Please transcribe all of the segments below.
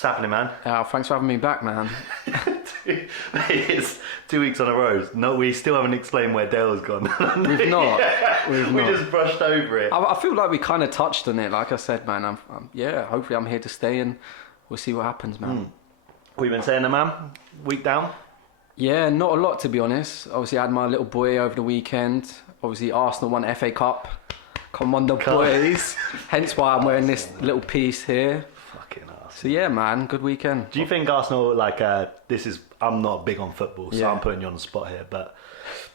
What's happening, man? Thanks for having me back, man. It's 2 weeks on a row. No, we still haven't explained where Dale's gone. We've not. We just brushed over it. I feel like we kind of touched on it. Like I said, man, hopefully I'm here to stay and we'll see what happens, man. We've been saying that, man. Week down? Yeah, not a lot, to be honest. Obviously, I had my little boy over the weekend. Obviously, Arsenal won FA Cup. Come on, the boys. Hence why I'm wearing this little piece here. Fucking Arsenal. So yeah, man, good weekend. Do you think Arsenal, I'm not big on football, so I'm putting you on the spot here, but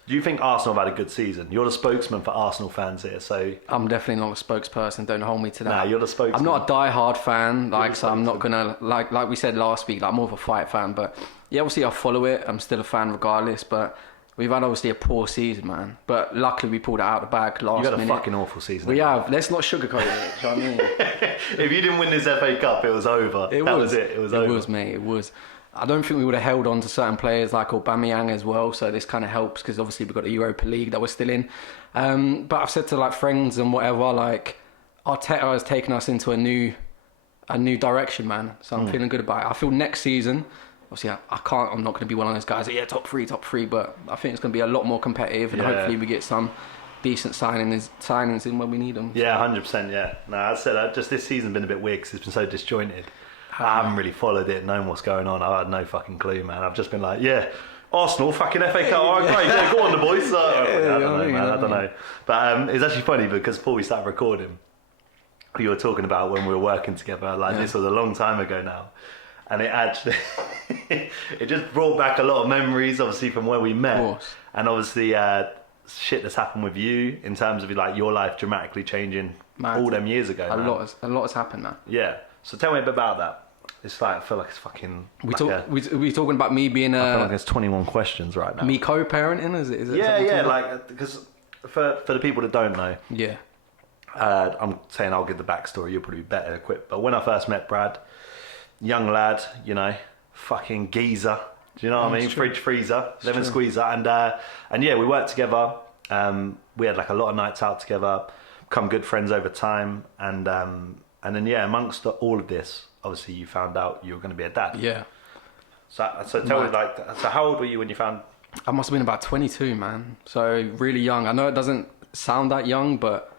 do you think Arsenal have had a good season? You're the spokesman for Arsenal fans here, so... I'm definitely not a spokesperson, don't hold me to that. Nah, you're the spokesman. I'm not a die-hard fan, so I'm not gonna, like we said last week, I'm more of a fight fan, but yeah, obviously I follow it, I'm still a fan regardless, but we've had obviously a poor season, man. But luckily we pulled it out of the bag last minute. You had a fucking awful season. We have. Let's not sugarcoat it, do you know what I mean? If you didn't win this FA Cup, it was over. It was over. It was, mate, it was. I don't think we would have held on to certain players like Aubameyang as well, so this kind of helps because obviously we've got the Europa League that we're still in. But I've said to like friends and whatever, like Arteta has taken us into a new direction, man. So I'm feeling good about it. I feel next season, obviously I'm not going to be one of those guys that, top three, but I think it's going to be a lot more competitive and hopefully we get some decent signings in when we need them. Yeah, 100%, yeah. No, I said just this season's been a bit weird because it's been so disjointed. I haven't really followed it, known what's going on. I had no fucking clue, man. I've just been like, Arsenal, fucking FA Cup, all right, great, go on the boys. I don't know. But it's actually funny because before we started recording, you were talking about when we were working together, this was a long time ago now. And it actually, it just brought back a lot of memories, obviously, from where we met. And obviously, shit that's happened with you in terms of your life dramatically changing all them years ago. A lot has happened, man. Yeah. So tell me a bit about that. It's I feel like it's fucking... We talking about me being I feel like there's 21 questions right now. Me co-parenting? Is it yeah, because for the people that don't know... Yeah. I'm saying I'll give the backstory, you'll probably be better equipped. But when I first met Brad, young lad, fucking geezer, do you know what I mean? Fridge freezer, lemon squeezer. And yeah, we worked together. We had a lot of nights out together, become good friends over time. And then, amongst all of this, obviously you found out you were going to be a dad. Yeah. So tell me, so how old were you when you found... I must have been about 22, man. So really young. I know it doesn't sound that young, but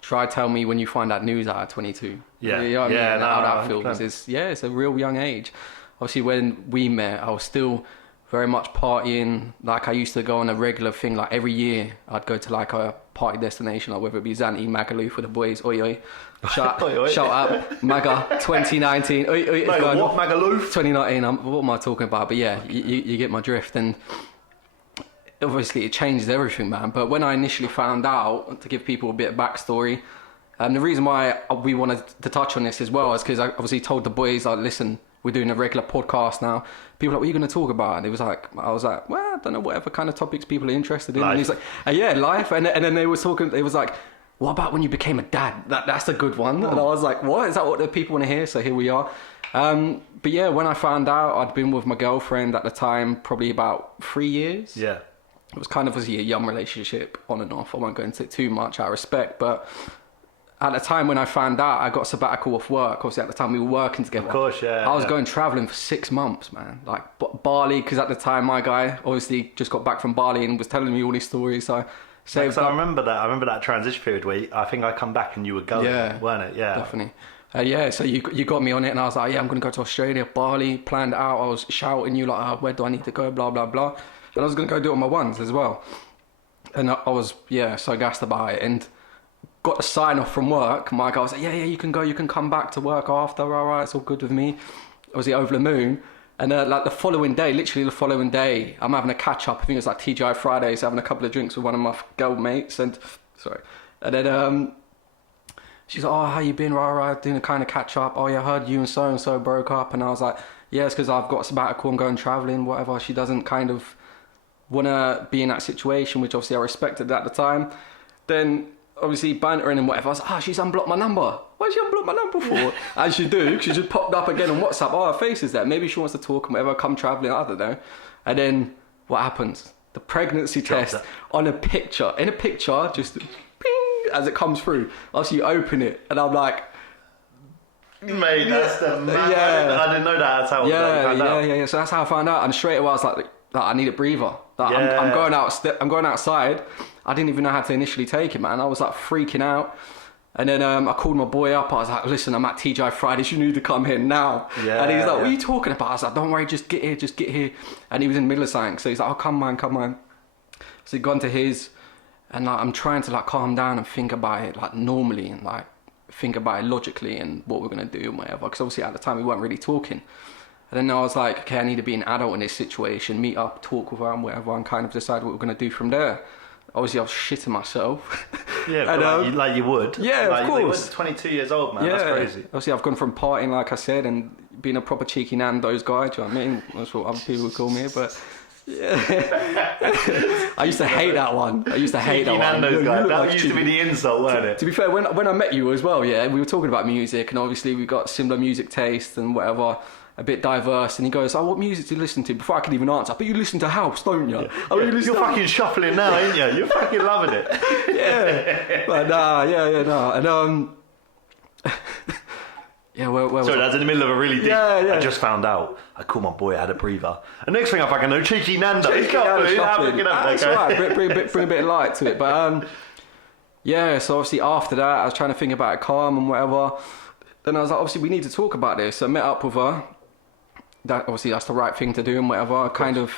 try tell me when you find that news out at 22. Yeah. You know what I mean? How that feels. It's a real young age. Obviously when we met, I was still very much partying. I used to go on a regular thing, every year I'd go to a party destination, whether it be Zante, Magaluf for the boys. Oi, oi. Shout out, Maga 2019. Oi, oi, what, Magaluf? 2019, what am I talking about? But yeah, you get my drift. And obviously it changes everything, man. But when I initially found out, to give people a bit of backstory, the reason why we wanted to touch on this as well is because I obviously told the boys, listen, we're doing a regular podcast now. People are like, what are you going to talk about? And I was like, well, I don't know, whatever kind of topics people are interested in. Life. And he's like, life. And then they were talking, it was like, what about when you became a dad? That's a good one. And I was like, what? Is that what the people want to hear? So here we are. But yeah, when I found out, I'd been with my girlfriend at the time, probably about 3 years. Yeah. It was kind of a young relationship, on and off. I won't go into it too much out of respect, but at the time when I found out, I got sabbatical off work. Obviously, at the time we were working together. Of course, yeah. I was going travelling for 6 months, man. Bali, because at the time my guy obviously just got back from Bali and was telling me all these stories. So I remember that. I remember that transition period where I think I come back and you were going, weren't it? Yeah, definitely. So you got me on it, and I was like, I'm going to go to Australia, Bali. Planned it out. I was shouting you where do I need to go? Blah blah blah. And I was going to go do it on my ones as well. And I was so gassed about it and got the sign off from work. My guy was like, yeah, you can go, you can come back to work after, all right, it's all good with me. Obviously over the moon. And the following day, I'm having a catch up. I think it was TGI Fridays, having a couple of drinks with one of my girl mates. And then she's like, oh, how you been? Right, doing a kind of catch up. Oh yeah, I heard you and so broke up. And I was like, yeah, it's because I've got a sabbatical and going traveling, whatever. She doesn't kind of want to be in that situation, which obviously I respected at the time. Then obviously bantering and whatever. I was like, she's unblocked my number. Why'd she unblock my number for? As you do, she just popped up again on WhatsApp. Oh, her face is there. Maybe she wants to talk and whatever, come traveling, I don't know. And then what happens? The pregnancy test in a picture, just ping, as it comes through. After you open it, and I'm like, Mate, that's the mad. I didn't know that. That's how. Yeah. So that's how I found out, and straight away I was like I need a breather. Like, I'm going out. I'm going outside. I didn't even know how to initially take it, man. I was like freaking out. And then I called my boy up. I was like, listen, I'm at TGI Fridays. You need to come here now. Yeah, and he's like, what are you talking about? I was like, don't worry, just get here. And he was in the middle of something. So he's like, oh, come on. So he'd gone to his, and like, I'm trying to like calm down and think about it like normally and like think about it logically and what we're going to do and whatever. Because obviously at the time we weren't really talking. And then I was like, okay, I need to be an adult in this situation, meet up, talk with her and whatever, and kind of decide what we're going to do from there. Obviously, I was shitting myself. Yeah, and, like you would. Yeah, like, of course. You were 22 years old, man. Yeah. That's crazy. Obviously, I've gone from partying, like I said, and being a proper cheeky Nando's guy. Do you know what I mean? That's what other people would call me. But yeah, I used to hate that one. Cheeky Nando's guy. That used to be the insult, wasn't it? To be fair, when I met you as well, yeah, we were talking about music, and obviously we got similar music taste and whatever. A bit diverse, and he goes, "Oh, what music do you listen to?" Before I could even answer, but you listen to house, don't you? You're fucking shuffling now, ain't you? You're fucking loving it. Yeah, but nah, and yeah, where sorry, that's in the middle of a really deep. Yeah. I just found out. I called my boy, I had a breather. And next thing I fucking know, cheeky Nando. That's right. Bring a bit of light to it, but yeah. So obviously after that, I was trying to think about it calm and whatever. Then I was like, obviously we need to talk about this. So I met up with her. That obviously that's the right thing to do and whatever. Kind of,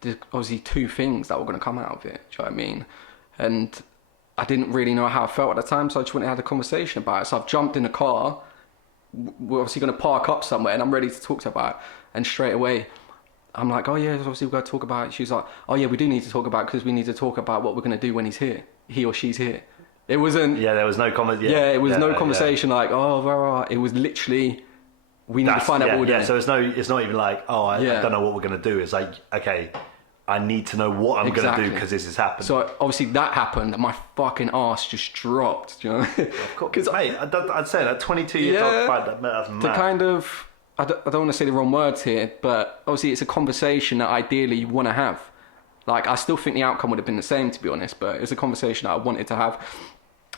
there's obviously two things that were going to come out of it. Do you know what I mean? And I didn't really know how I felt at the time, so I just went and had a conversation about it. So I've jumped in the car. We're obviously going to park up somewhere, and I'm ready to talk to her about it. And straight away, I'm like, oh yeah, obviously we've got to talk about it. She's like, oh yeah, we do need to talk about it because we need to talk about what we're going to do when he's here, he or she's here. It wasn't. Yeah, there was no comment. Yeah, it was no conversation like, oh, rah, rah. It was literally, we need to find out what we're doing. So it's not even like, oh, I don't know what we're going to do. It's like, okay, I need to know what I'm going to do because this has happened. So obviously that happened, and my fucking ass just dropped. Do you know? Because mate, I'd say that 22 years old, that's mad. To kind of, I don't want to say the wrong words here, but obviously it's a conversation that ideally you want to have. Like, I still think the outcome would have been the same, to be honest, but it was a conversation that I wanted to have.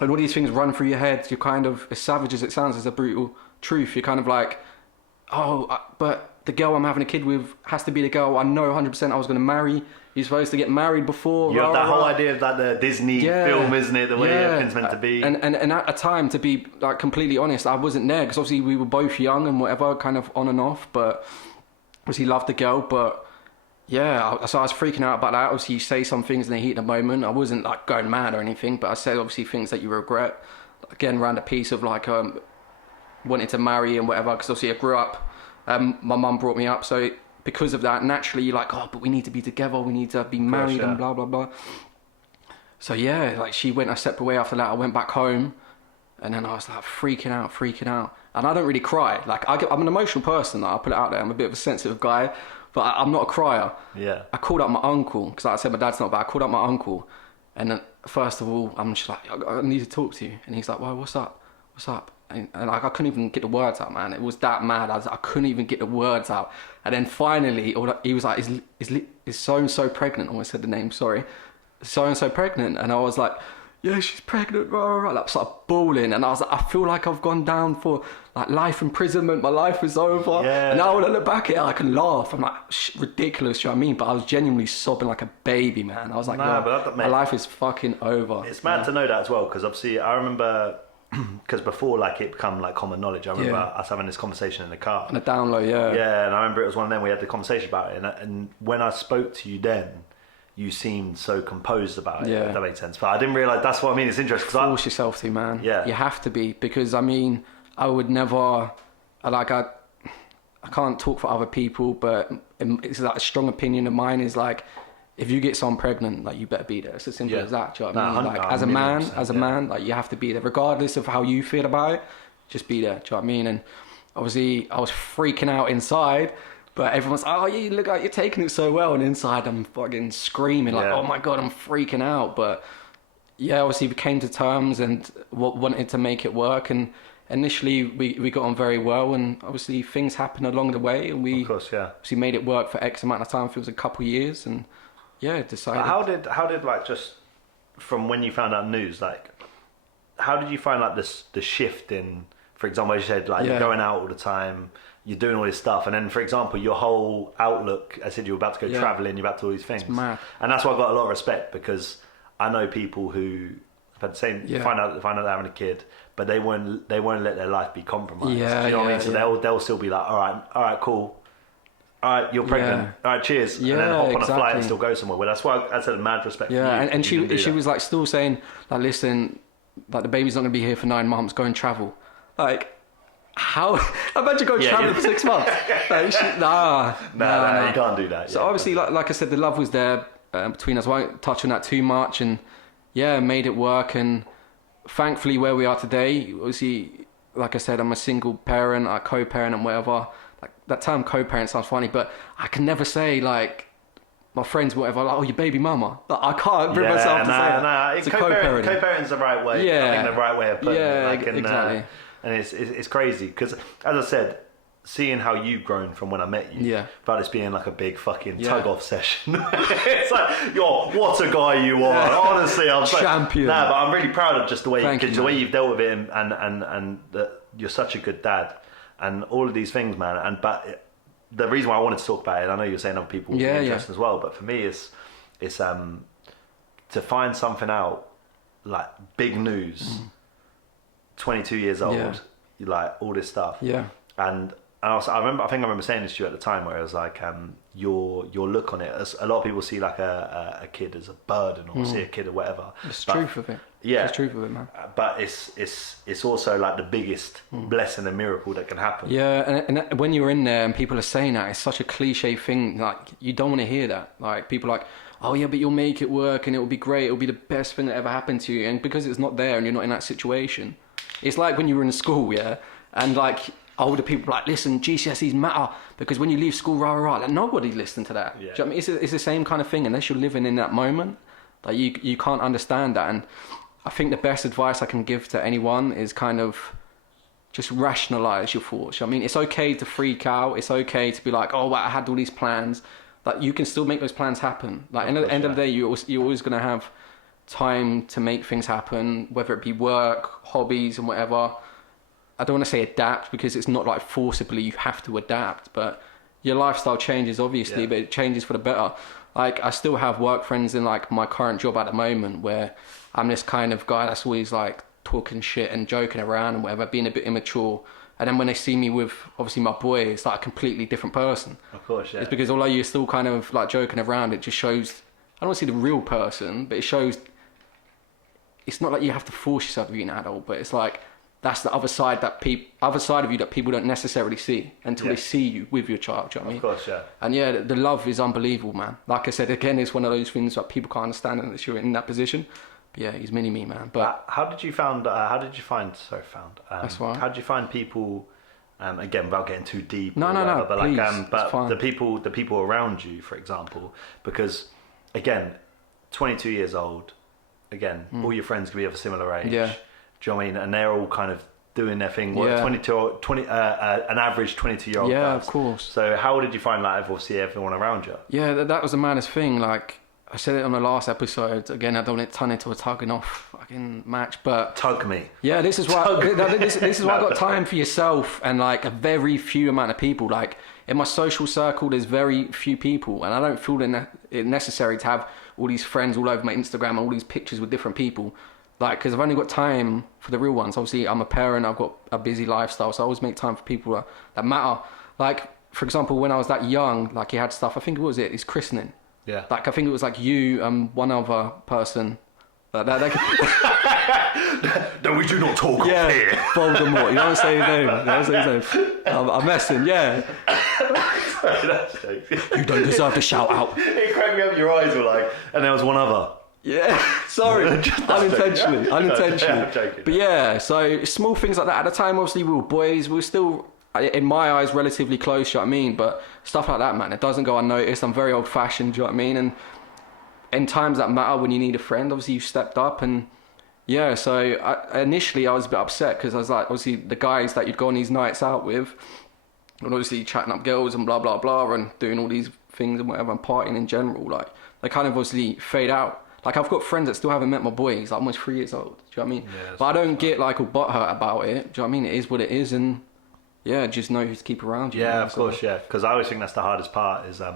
And all these things run through your head. You're kind of, as savage as it sounds, as a brutal truth. You're kind of like, but the girl I'm having a kid with has to be the girl I know 100% I was going to marry. You're supposed to get married before. You have that whole idea of that the Disney film, isn't it? The way everything's meant to be. And at a time, to be like completely honest, I wasn't there because obviously we were both young and whatever, kind of on and off. But obviously loved the girl, but. Yeah, so I was freaking out about that. Obviously, you say some things in the heat of the moment. I wasn't like going mad or anything, but I said obviously things that you regret. Again, around a piece of like wanting to marry and whatever, because obviously I grew up. My mum brought me up, so because of that, naturally you're like, oh, but we need to be together. We need to be married and blah blah blah. So yeah, like she went a separate way after that. I went back home, and then I was like freaking out. And I don't really cry. Like I'm an emotional person. I'll put it out there. I'm a bit of a sensitive guy. But I'm not a crier. Yeah. I called up my uncle, because like I said, my dad's not bad. I called up my uncle, and then first of all, I'm just like, I need to talk to you. And he's like, well, what's up? And like, I couldn't even get the words out, man. It was that mad. I couldn't even get the words out. And then finally, he was like, is so-and-so pregnant? I almost said the name, sorry. So-and-so pregnant. And I was like, yeah, she's pregnant, like started bawling, and I was like, I feel like I've gone down for like life imprisonment, my life is over. Yeah. And now when I look back at it, I can laugh. I'm like, ridiculous, do you know what I mean? But I was genuinely sobbing like a baby, man. I was like, my life is fucking over. It's mad to know that as well, because obviously I remember, because before like it become like common knowledge, I remember us having this conversation in the car. On a download, Yeah, and I remember it was one of them, we had the conversation about it, and when I spoke to you then, you seemed so composed about it, if that makes sense. But I didn't realise, that's what I mean, it's interesting. Force yourself to, man. Yeah. You have to be, because I mean, I would never, I can't talk for other people, but it's like a strong opinion of mine is like, if you get someone pregnant, like you better be there. It's as simple as that, do you know what I mean? Like as a man, like you have to be there, regardless of how you feel about it, just be there, do you know what I mean? And obviously I was freaking out inside, but everyone's like, oh, yeah, you look like you're taking it so well. And inside, I'm fucking screaming like, oh my God, I'm freaking out. But yeah, obviously we came to terms and wanted to make it work. And initially we got on very well. And obviously things happened along the way. And we obviously made it work for X amount of time. It was a couple of years. And yeah, decided. But how did like, just from when you found out news, like, how did you find like the shift in for example, as you said, like you're going out all the time, you're doing all this stuff, and then, for example, your whole outlook, I said you're about to go travelling, you're about to do all these things. It's mad. And that's why I've got a lot of respect, because I know people who have had the same, find out they're having a kid, but they won't let their life be compromised. Yeah, do you know what I mean? So they'll still be like, all right, cool. All right, you're pregnant. All right, cheers. Yeah, and then hop on a flight and still go somewhere. Well, that's why I said a mad respect for you. And she was like still saying, like, listen, like the baby's not going to be here for 9 months, go and travel. Like, how? Imagine going traveling for 6 months. Like, nah, you can't do that. So obviously, like I said, the love was there between us. I won't touch on that too much, and made it work. And thankfully, where we are today, obviously, like I said, I'm a single parent, I co-parent and whatever. Like, that term co-parent sounds funny, but I can never say, like, my friends, whatever, like, oh, your baby mama. Like, I can't bring myself to say that. It's co-parenting's the right way. Yeah. I think the right way of putting it. Like, exactly. And it's crazy, because, as I said, seeing how you've grown from when I met you, about this being like a big fucking tug-off session. It's like, yo, what a guy you are. Honestly, I'm champion. But I'm really proud of just the way you've dealt with it, and that you're such a good dad. And all of these things, man. But the reason why I wanted to talk about it, I know you're saying other people will be interested as well, but for me, it's to find something out, like big news, 22 years old, like all this stuff. Yeah. And I think I remember saying this to you at the time, where it was like, your look on it, as a lot of people see like a kid as a burden, or see a kid or whatever. It's the truth of it. Yeah, it's the truth of it, man. But it's also like the biggest blessing and miracle that can happen. Yeah, and when you're in there and people are saying that, it's such a cliche thing. Like, you don't want to hear that. Like, people are like, oh yeah, but you'll make it work and it'll be great. It'll be the best thing that ever happened to you. And because it's not there and you're not in that situation, it's like when you were in school, and like older people are like, listen, GCSEs matter, because when you leave school, like, nobody listened to that. Yeah. Do you know what I mean? It's the same kind of thing, unless you're living in that moment. Like, you can't understand that. And I think the best advice I can give to anyone is kind of just rationalize your thoughts. I mean, it's okay to freak out. It's okay to be like, oh, well, I had all these plans. Like, you can still make those plans happen. Like, at the end of the day, you're always going to have time to make things happen, whether it be work, hobbies, and whatever. I don't want to say adapt, because it's not like forcibly you have to adapt, but your lifestyle changes, obviously, but it changes for the better. Like, I still have work friends in like my current job at the moment, where I'm this kind of guy that's always like talking shit and joking around and whatever, being a bit immature. And then when they see me with obviously my boy, it's like a completely different person. Of course, yeah. It's because although you're still kind of like joking around, it just shows, I don't want to see the real person, but it shows, it's not like you have to force yourself to be an adult, but it's like, that's the other side of you that people don't necessarily see until they see you with your child. Do you know what I mean? Of course, yeah. And the love is unbelievable, man. Like I said, again, it's one of those things that people can't understand unless you're in that position. But yeah, he's mini me, man. But how did you find? How did you find people? Again, without getting too deep. No, but please, like, but the people around you, for example, because again, 22 years old. Again, all your friends could be of a similar age. Yeah. Do you know what I mean? And they're all kind of doing their thing. Yeah. 20, an average 22-year-old. Yeah, does. of course. So how did you find like obviously everyone around you? Yeah, that was the maddest thing. Like, I said it on the last episode. Again, I don't want it to turn into a tugging off fucking match, but tug me. Yeah, this is why. This is why I got time for yourself and like a very few amount of people. Like, in my social circle, there's very few people, and I don't feel it necessary to have all these friends all over my Instagram and all these pictures with different people. Like, because I've only got time for the real ones. Obviously, I'm a parent. I've got a busy lifestyle, so I always make time for people that matter. Like, for example, when I was that young, like, he had stuff. I think his christening. Yeah. Like, I think it was like you and one other person. That we do not talk up here. Voldemort. You don't say his name. I'm messing. Yeah. That's joking. You don't deserve to shout out. It cracked me up. Your eyes were like, and there was one other. Yeah, sorry, unintentionally. I'm joking. But yeah, so small things like that. At the time, obviously, we were boys. We were still, in my eyes, relatively close, you know what I mean? But stuff like that, man, it doesn't go unnoticed. I'm very old-fashioned, do you know what I mean? And in times that matter, when you need a friend, obviously, you stepped up. And yeah, so initially, I was a bit upset, because I was like, obviously, the guys that you'd go on these nights out with, and obviously chatting up girls and blah, blah, blah, and doing all these things and whatever, and partying in general, like, they kind of obviously fade out. Like, I've got friends that still haven't met my boy. He's like almost 3 years old. Do you know what I mean? Yeah, but I don't get like all butthurt about it. Do you know what I mean? It is what it is, and yeah, just know who to keep around you. Yeah, of course, yeah. Because I always think that's the hardest part is, like,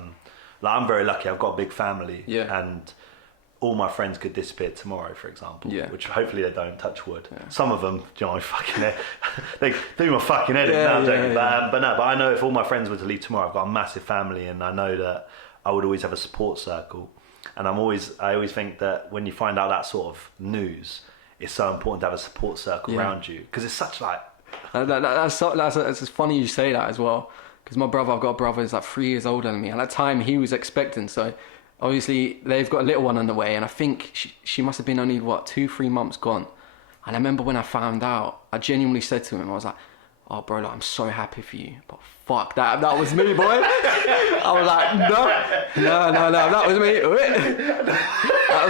I'm very lucky. I've got a big family. Yeah. And all my friends could disappear tomorrow, for example. Yeah. Which hopefully they don't, touch wood. Yeah. Some of them, you know, they do my fucking head in. Yeah, No, I'm joking. yeah. But I know if all my friends were to leave tomorrow, I've got a massive family, and I know that I would always have a support circle. And I always think that when you find out that sort of news, it's so important to have a support circle around you, because it's such like... That's funny you say that as well, because I've got a brother who's like 3 years older than me, and at the time he was expecting, so obviously they've got a little one on the way, and I think she must have been only 2-3 months gone. And I remember when I found out, I genuinely said to him, I was like, oh bro, like, I'm so happy for you, but fuck that was me, boy. I was like, no, that was me.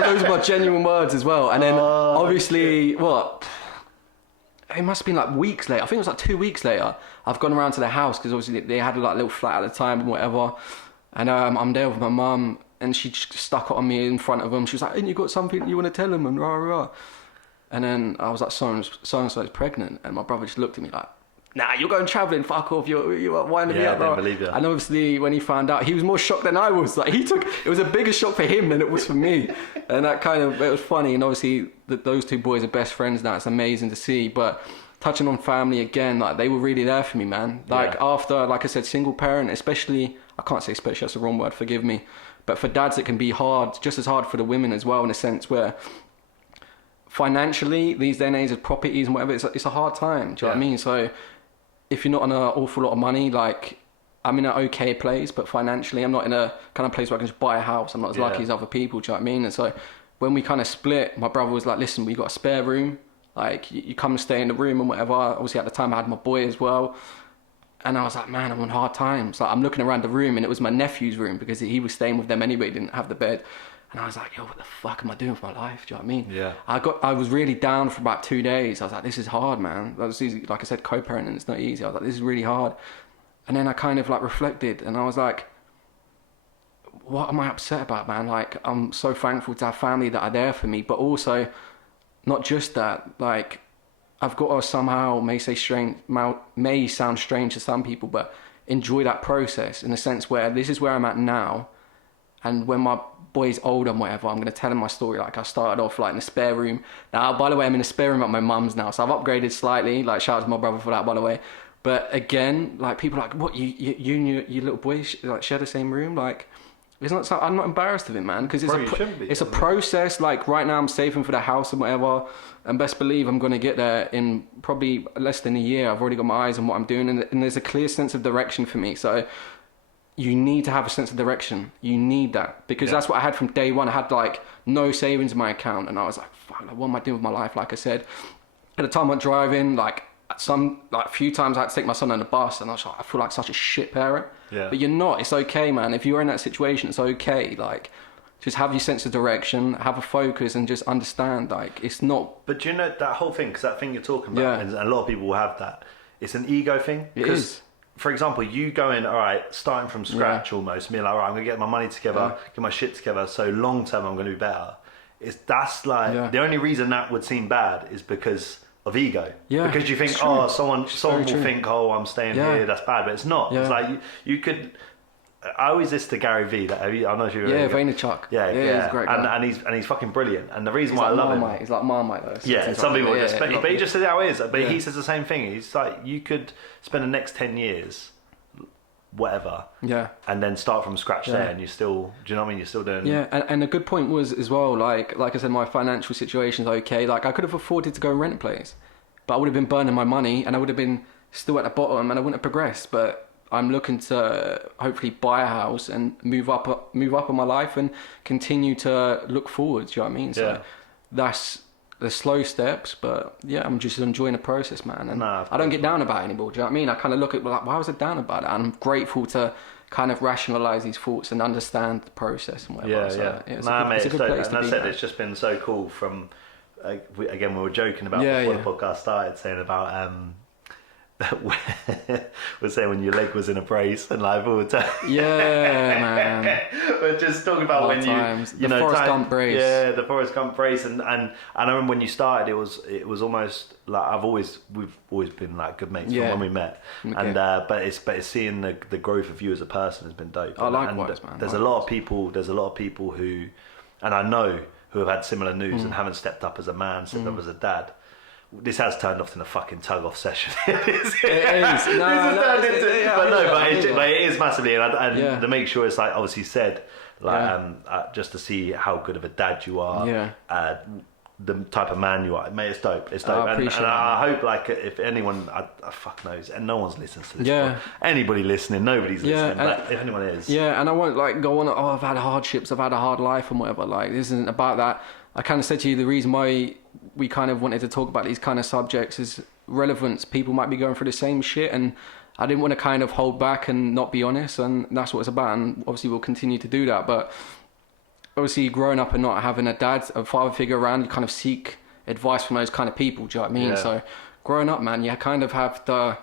Those were my genuine words as well. And then obviously it must have been like weeks later. I think it was like 2 weeks later. I've gone around to their house, because obviously they had like a little flat at the time and whatever. And I'm there with my mum, and she just stuck it on me in front of them. She was like, "Ain't you got something you want to tell them?" And rah rah. And then I was like, "So and so is pregnant," and my brother just looked at me like, "Nah, you're going travelling. Fuck off. You're winding me up." I didn't believe you. And obviously, when he found out, he was more shocked than I was. Like, it was a bigger shock for him than it was for me. And that it was funny. And obviously, those two boys are best friends now. It's amazing to see. But touching on family again, like, they were really there for me, man. Like, after, like I said, single parent, especially, I can't say especially, that's the wrong word, forgive me. But for dads, it can be hard, just as hard for the women as well, in a sense where financially, these day and age of properties and whatever, it's a hard time. Do you know what I mean? So if you're not on an awful lot of money, like, I'm in an okay place, but financially, I'm not in a kind of place where I can just buy a house. I'm not as lucky as other people. Do you know what I mean? And so when we kind of split, my brother was like, "Listen, we got a spare room. Like, you come and stay in the room and whatever." Obviously, at the time, I had my boy as well. And I was like, man, I'm on hard times. Like, I'm looking around the room, and it was my nephew's room, because he was staying with them anyway. He didn't have the bed. And I was like, yo, what the fuck am I doing with my life? Do you know what I mean? Yeah. I was really down for about 2 days. I was like, this is hard, man. That was easy. Like I said, co-parenting, it's not easy. I was like, this is really hard. And then I kind of like reflected, and I was like, what am I upset about, man? Like, I'm so thankful to have family that are there for me, but also not just that, like, I've got to somehow, may sound strange to some people, but enjoy that process, in the sense where this is where I'm at now. And when my boy's older and whatever, I'm going to tell him my story. Like, I started off like in a spare room. Now, by the way, I'm in a spare room at my mum's now. So I've upgraded slightly. Like, shout out to my brother for that, by the way. But again, like, people are like, what, you and your little boy like share the same room? Like, it's not. I'm not embarrassed of it, man, because it's a process. Like, right now, I'm saving for the house and whatever, and best believe I'm going to get there in probably less than a year. I've already got my eyes on what I'm doing, and there's a clear sense of direction for me. So you need to have a sense of direction. You need that, because that's what I had from day one. I had like no savings in my account, and I was like, fuck, like, what am I doing with my life? Like I said, at the time I'm driving, like a few times I had to take my son on the bus, and I was like, I feel like such a shit parent. Yeah. But you're not. It's okay, man. If you're in that situation, it's okay. Like, just have your sense of direction, have a focus, and just understand, like, it's not... But do you know that whole thing, because that thing you're talking about, and a lot of people will have that, it's an ego thing. It is. For example, you going, all right, starting from scratch almost, me like, all right, I'm going to get my money together, get my shit together, so long term I'm going to be better. That's like, the only reason that would seem bad is because of ego. Yeah. Because you think, someone will think, oh, I'm staying here, that's bad, but it's not. It's like, you could... I always listen to Gary Vee. I'm not sure. Vaynerchuk. Yeah, he's a great guy. And he's fucking brilliant. And the reason why I love him, he's like Marmite though. Yeah, some people just, but he just says how it is. But he says the same thing. He's like, you could spend the next 10 years, whatever, and then start from scratch there, and you still, do you know what I mean? You're still doing. Yeah, and a good point was as well. Like I said, my financial situation's okay. Like, I could have afforded to go rent a place, but I would have been burning my money, and I would have been still at the bottom, and I wouldn't have progressed. But I'm looking to hopefully buy a house and move up in my life and continue to look forward. Do you know what I mean? So that's the slow steps, but I'm just enjoying the process, man. And I don't get down about it anymore. Do you know what I mean? I kind of look at like, why was I down about it? And I'm grateful to kind of rationalize these thoughts and understand the process and whatever. It's a good place to be. And I said, it's just been so cool from, again, we were joking about before the podcast started, saying about, was saying when your leg was in a brace and like all the time. Yeah, man. We're just talking about when you know, Forrest Gump brace. Yeah, the Forrest Gump brace, and I remember when you started, it was almost like we've always been like good mates from when we met, and but it's seeing the growth of you as a person has been dope. Likewise, man. There's a lot of people who, and I know who have had similar news and haven't stepped up as a man, stepped up as a dad. This has turned off in a fucking tug-off session. It is. But it is massively, and to make sure it's like obviously said, like just to see how good of a dad you are, the type of man you are, mate. It's dope. It's dope, and I hope like if anyone, I fuck knows, and no one's listening to this. Yeah. Anybody listening, nobody's listening. But if anyone is, and I won't like go on. Oh, I've had hardships. I've had a hard life and whatever. Like this isn't about that. I kind of said to you the reason why we kind of wanted to talk about these kind of subjects is relevance. People might be going through the same shit, and I didn't want to kind of hold back and not be honest, and that's what it's about. And obviously we'll continue to do that. But obviously growing up and not having a father figure around, you kind of seek advice from those kind of people. Do you know what I mean? Yeah. So growing up, man, you kind of have to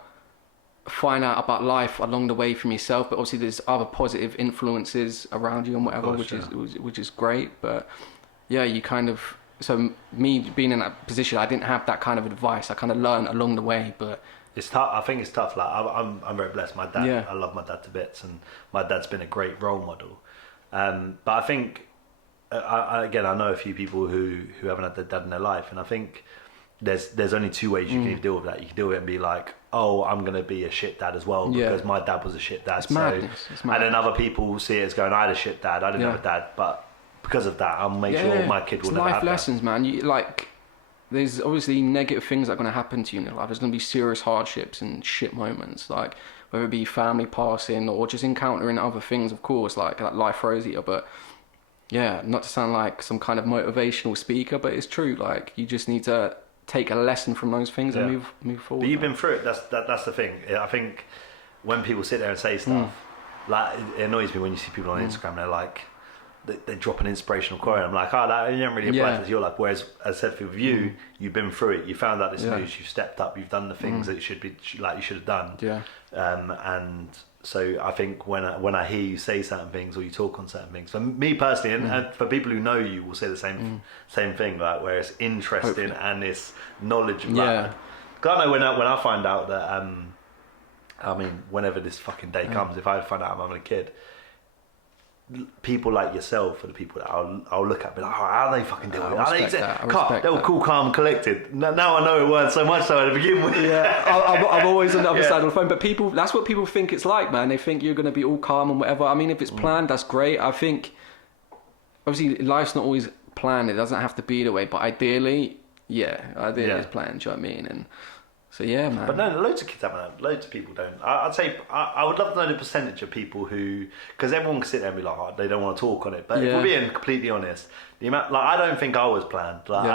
find out about life along the way from yourself. But obviously there's other positive influences around you and whatever, which is great. But yeah, you kind of. So me being in that position, I didn't have that kind of advice. I kind of learned along the way, but it's tough. I think it's tough. Like I'm very blessed. My dad, I love my dad to bits, and my dad's been a great role model. But I think, I know a few people who haven't had their dad in their life, and I think there's only two ways you can deal with that. You can deal with it and be like, oh, I'm gonna be a shit dad as well because my dad was a shit dad. It's madness. And then other people see it as going, I had a shit dad. I didn't have a dad, but because of that, I'll make sure my kid will never have that. Life lessons, man. There's obviously negative things that are going to happen to you in your life. There's going to be serious hardships and shit moments, like whether it be family passing or just encountering other things, of course, like life throws at you. But yeah, not to sound like some kind of motivational speaker, but it's true. Like you just need to take a lesson from those things and move forward. But you've been through it. That's the thing. I think when people sit there and say stuff, like it annoys me when you see people on Instagram. They're like, they drop an inspirational quote. I'm like, that you don't really apply to your life. Whereas, as I said, with you, you've been through it. You found out this news. You've stepped up. You've done the things that you should have done. Yeah. And so I think when I hear you say certain things or you talk on certain things, for me personally, and for people who know you, will say the same thing. Like where it's interesting and it's knowledge. Because I know when I find out that I mean, whenever this fucking day comes, if I find out I'm having a kid. People like yourself are the people that I'll look at and be like, how they fucking do it? They were cool, calm, and collected. Now I know it weren't so much so to begin with. I'm always on the other side of the phone. But that's what people think it's like, man. They think you're going to be all calm and whatever. I mean, if it's planned, that's great. I think, obviously, life's not always planned. It doesn't have to be the way. But ideally, it's planned. Do you know what I mean? And so yeah, man. But no, loads of kids haven't had. Loads of people don't. I'd say I would love to know the percentage of people who, because everyone can sit there and be like, they don't want to talk on it. But if we're being completely honest, the amount, like I don't think I was planned. Like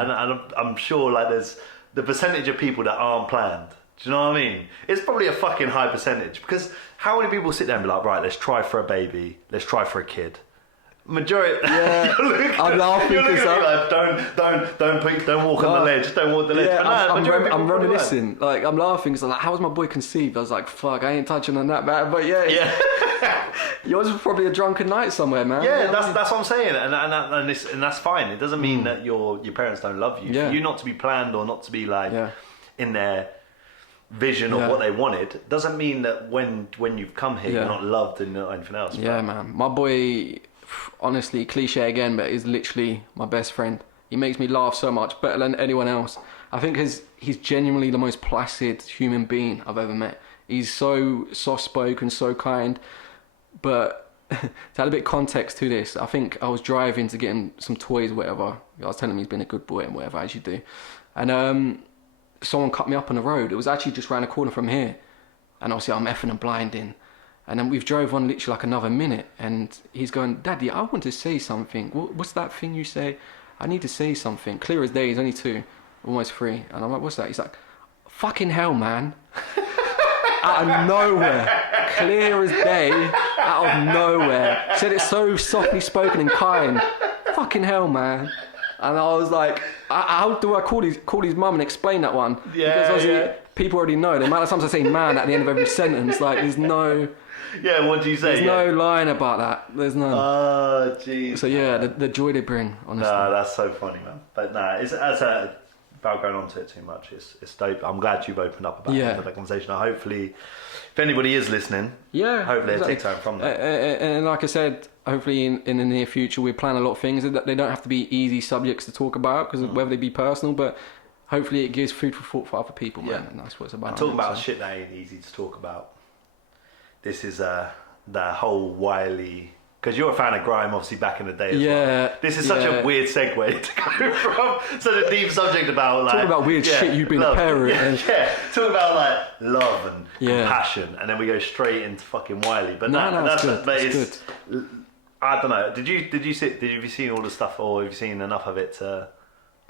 I'm sure like there's the percentage of people that aren't planned. Do you know what I mean? It's probably a fucking high percentage because how many people sit there and be like, right, let's try for a baby, let's try for a kid. Majority. Yeah, I'm laughing because like, don't walk on the ledge. Don't walk the ledge. Yeah, I'm reminiscing. Like I'm laughing because I'm like, how was my boy conceived? I was like, fuck, I ain't touching on that, man. But yours was probably a drunken night somewhere, man. Yeah, that's what I'm saying, and that's fine. It doesn't mean that your parents don't love you. For you not to be planned or not to be like in their vision of what they wanted doesn't mean that when you've come here you're not loved and not anything else. Yeah, man. My boy. Honestly, cliche again, but he's literally my best friend. He makes me laugh so much, better than anyone else. I think he's genuinely the most placid human being I've ever met. He's so soft-spoken, so kind. But to add a bit of context to this, I think I was driving to get him some toys or whatever. I was telling him he's been a good boy and whatever, as you do. And someone cut me up on the road. It was actually just round the corner from here. And obviously I'm effing and blinding. And then we've drove on literally like another minute and he's going, Daddy, I want to say something. What's that thing you say? I need to say something. Clear as day, he's only 2, almost 3. And I'm like, what's that? He's like, fucking hell, man. Out of nowhere. Clear as day, out of nowhere. Said it so softly spoken and kind. Fucking hell, man. And I was like, how do I call his mum and explain that one? Yeah, because people already know. The amount of times I say man at the end of every sentence, like there's no. Yeah, what do you say? There's no line about that. There's none. Oh, jeez. So yeah, the joy they bring, honestly. No, that's so funny, man. But no, without going on to it too much, it's dope. I'm glad you've opened up about that conversation. Hopefully, if anybody is listening, hopefully they take time from that. And like I said, hopefully in the near future we plan a lot of things that they don't have to be easy subjects to talk about, because whether they be personal, but hopefully it gives food for thought for other people, man. And that's what it's about. And talking about shit that ain't easy to talk about. This is the whole Wiley, because you're a fan of Grime, obviously, back in the day as well. This is such a weird segue to go from such a deep subject about, like... Talking about weird shit, you've been a parent. Talking about, like, love and compassion, and then we go straight into fucking Wiley. But that's good. But it's good. I don't know. Have you seen all the stuff, or have you seen enough of it to...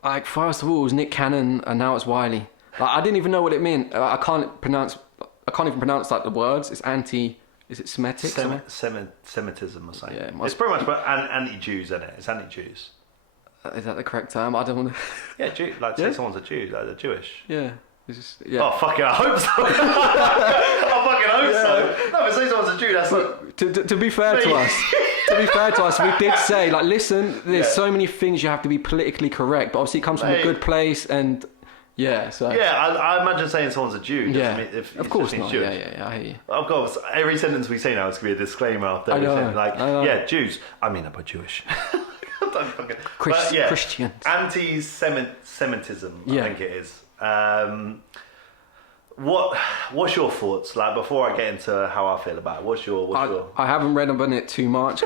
Like, first of all, it was Nick Cannon, and now it's Wiley. Like, I didn't even know what it meant. I can't even pronounce like the words. It's is it Semitic? Semitism or something. Yeah, it's pretty much about anti-Jews, isn't it? It's anti-Jews. Is that the correct term? I don't want to... Yeah, say someone's a Jew, like they're Jewish. Yeah. Oh, fuck it, I hope so. I fucking hope so. No, but say someone's a Jew, that's like... To be fair to us, we did say, like, listen, there's so many things you have to be politically correct, but obviously it comes from a good place, and... Yeah, so... Yeah, I imagine saying someone's a Jew. Of course not. Jewish. Yeah, I hear you. Of course, every sentence we say now is going to be a disclaimer after everything. Like, Jews. I mean, I'm Jewish. Christians. Anti-Semitism, I think it is. What's your thoughts? Like, before I get into how I feel about it, what's your... I haven't read on it too much.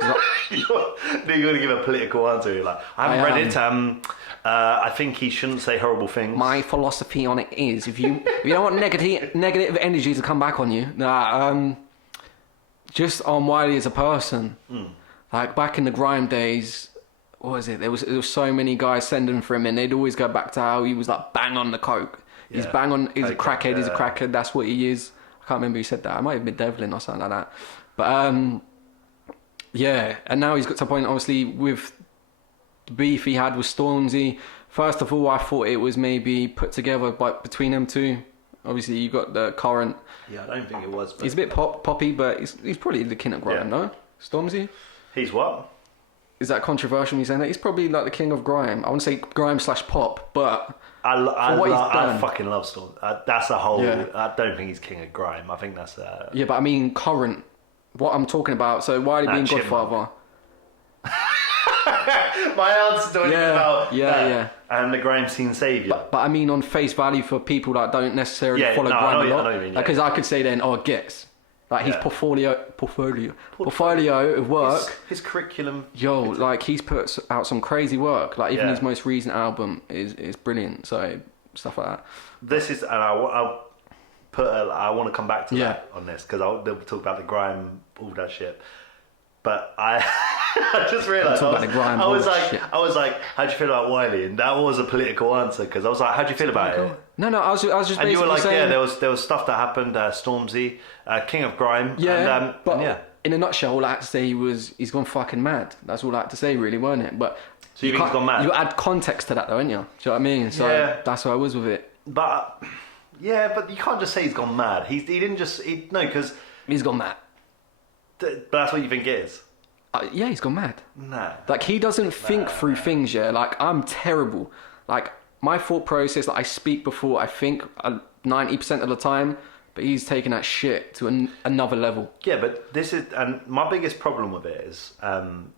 You're going to give a political answer. You're like, I haven't read it. I think he shouldn't say horrible things. My philosophy on it is, if you don't want negative energy to come back on you, just on Wiley as a person. Like back in the Grime days, what was it? There was so many guys sending for him, and they'd always go back to how he was like bang on the coke. He's bang on. He's a crackhead. He's a crackhead. That's what he is. I can't remember who said that. I might have been Devlin or something like that. But and now he's got to a point, obviously, with the beef he had with Stormzy. First of all, I thought it was maybe put together between them two. Obviously, you got the current. Yeah, I don't think it was. But... He's a bit poppy, but he's probably the king of grime, no? Stormzy? He's what? Is that controversial? Me saying that he's probably like the king of grime. I wouldn't say grime / pop, but I fucking love Storm. That's a whole. I don't think he's king of grime. I think that's. Yeah, but I mean current. What I'm talking about. So Wiley being Godfather. My answer's talking about and the grime scene saviour. But I mean on face value for people that don't necessarily follow grime a lot. Because I could say then, Gets. Like his portfolio of work. His curriculum. Yo, like he's put out some crazy work. Like even his most recent album is brilliant. So stuff like that. This is, and I want to come back to that on this because they'll talk about the grime, all that shit. But I just realised I was like, how'd you feel about Wiley? And that was a political answer because I was like, how'd you feel about it? No, I was just basically and you were like, saying, there was stuff that happened. Stormzy, king of grime. Yeah, in a nutshell, all I had to say he's gone fucking mad. That's all I had to say, really, weren't it? But so you think he's gone mad? You add context to that, though, ain't you? Do you know what I mean? So that's how I was with it. But you can't just say he's gone mad. He didn't just because he's gone mad. But that's what you think it is. Yeah, he's gone mad. Nah. Like he doesn't think through things. Yeah, like I'm terrible. Like my thought process, like I speak before I think 90% of the time. But he's taking that shit to another level. Yeah, but this is, and my biggest problem with it is,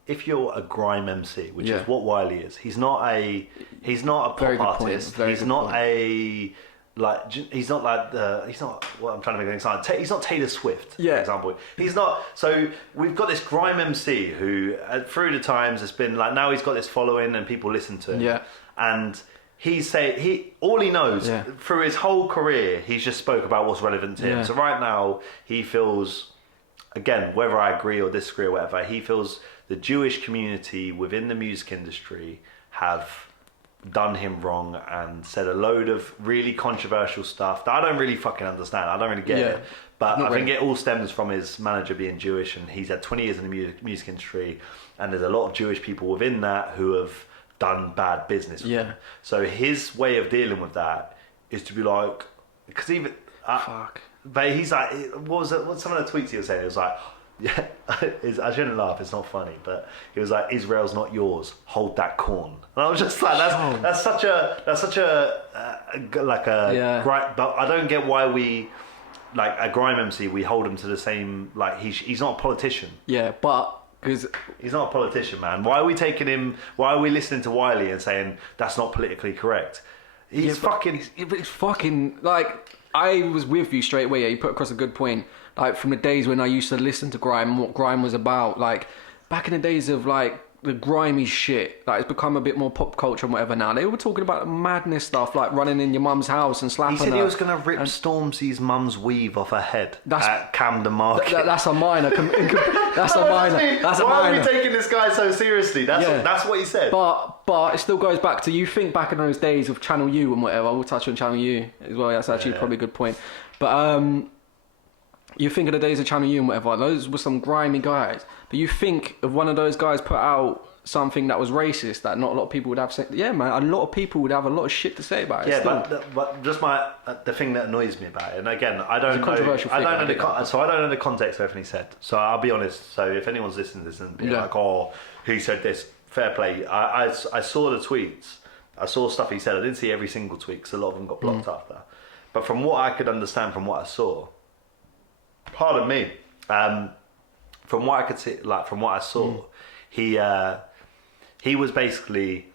if you're a grime MC, which is what Wiley is, he's not a pop artist. He's not what I'm trying to make an example. He's not Taylor Swift, for example. He's not. So we've got this grime MC who, through the times, has been like, now he's got this following and people listen to him. Yeah. And all he knows through his whole career, he's just spoke about what's relevant to him. So right now, he feels, again, whether I agree or disagree or whatever, he feels the Jewish community within the music industry have done him wrong and said a load of really controversial stuff that I don't really fucking understand. I don't really get it. But I think it all stems from his manager being Jewish, and he's had 20 years in the music industry, and there's a lot of Jewish people within that who have done bad business with him. So his way of dealing with that is to be like, because even Fuck. but he's like, what was it? What some of the tweets he was saying? It was like, yeah, I shouldn't laugh. It's not funny, but he was like, Israel's not yours. Hold that corn. And I was just like, that's such a Grime, but I don't get why we. Like a Grime MC, we hold him to the same. Like he's not a politician. Yeah, but because he's not a politician, man. Why are we taking him? Why are we listening to Wiley and saying that's not politically correct? He's fucking. It's fucking like I was with you straight away. Yeah, you put across a good point. Like from the days when I used to listen to Grime, what Grime was about. Like back in the days of like the grimy shit, like it's become a bit more pop culture and whatever now. They were talking about madness stuff like running in your mum's house and slapping her. He said he was going to rip Stormzy's mum's weave off her head at Camden Market. That's a minor. That's a minor. That's a Why minor. are we taking this guy so seriously? That's what he said. But it still goes back to, you think back in those days of Channel U and whatever. We'll touch on Channel U as well. That's actually probably a good point. But you think of the days of Channel U and whatever, those were some grimy guys. But you think of one of those guys put out something that was racist, that not a lot of people would have said. Yeah, man, a lot of people would have a lot of shit to say about it. Yeah, but just the thing that annoys me about it, and again, I don't know the context of everything he said. So I'll be honest. So if anyone's listening to this and be like, "Oh, he said this," fair play. I saw the tweets. I saw stuff he said. I didn't see every single tweet because a lot of them got blocked after. But from what I could understand, from what I saw. Pardon me. From what I could see, like from what I saw, he was basically.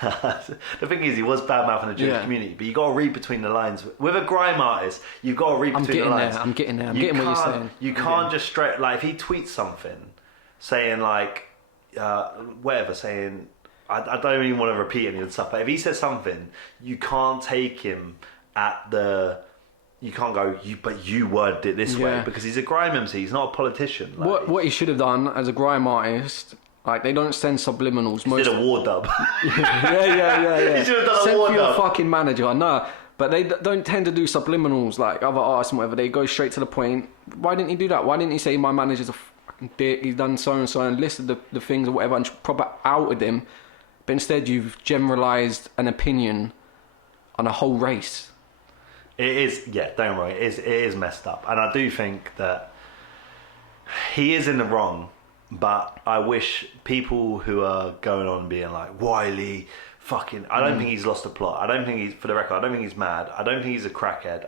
The thing is, he was bad mouthing the Jewish community, but you got to read between the lines. With a Grime artist, you've got to read between the lines. I'm getting there. I'm getting what you're saying. You can't just straight like if he tweets something, saying like whatever, saying I don't even want to repeat any of the stuff, but if he says something, you can't take him at the. You can't go, but you worded it this way, because he's a Grime MC. He's not a politician. Like, what he should have done as a Grime artist, like they don't send subliminals. He did a war dub. yeah. He should have done Send a war for your dub. fucking manager. No, but they don't tend to do subliminals like other artists and whatever. They go straight to the point. Why didn't he do that? Why didn't he say my manager's a fucking dick? He's done so and so and listed the things or whatever and proper outed him. But instead, you've generalised an opinion on a whole race. It is, don't worry, it is messed up. And I do think that he is in the wrong, but I wish people who are going on being like, Wiley, fucking, I don't think he's lost the plot. I don't think he's, for the record, I don't think he's mad. I don't think he's a crackhead.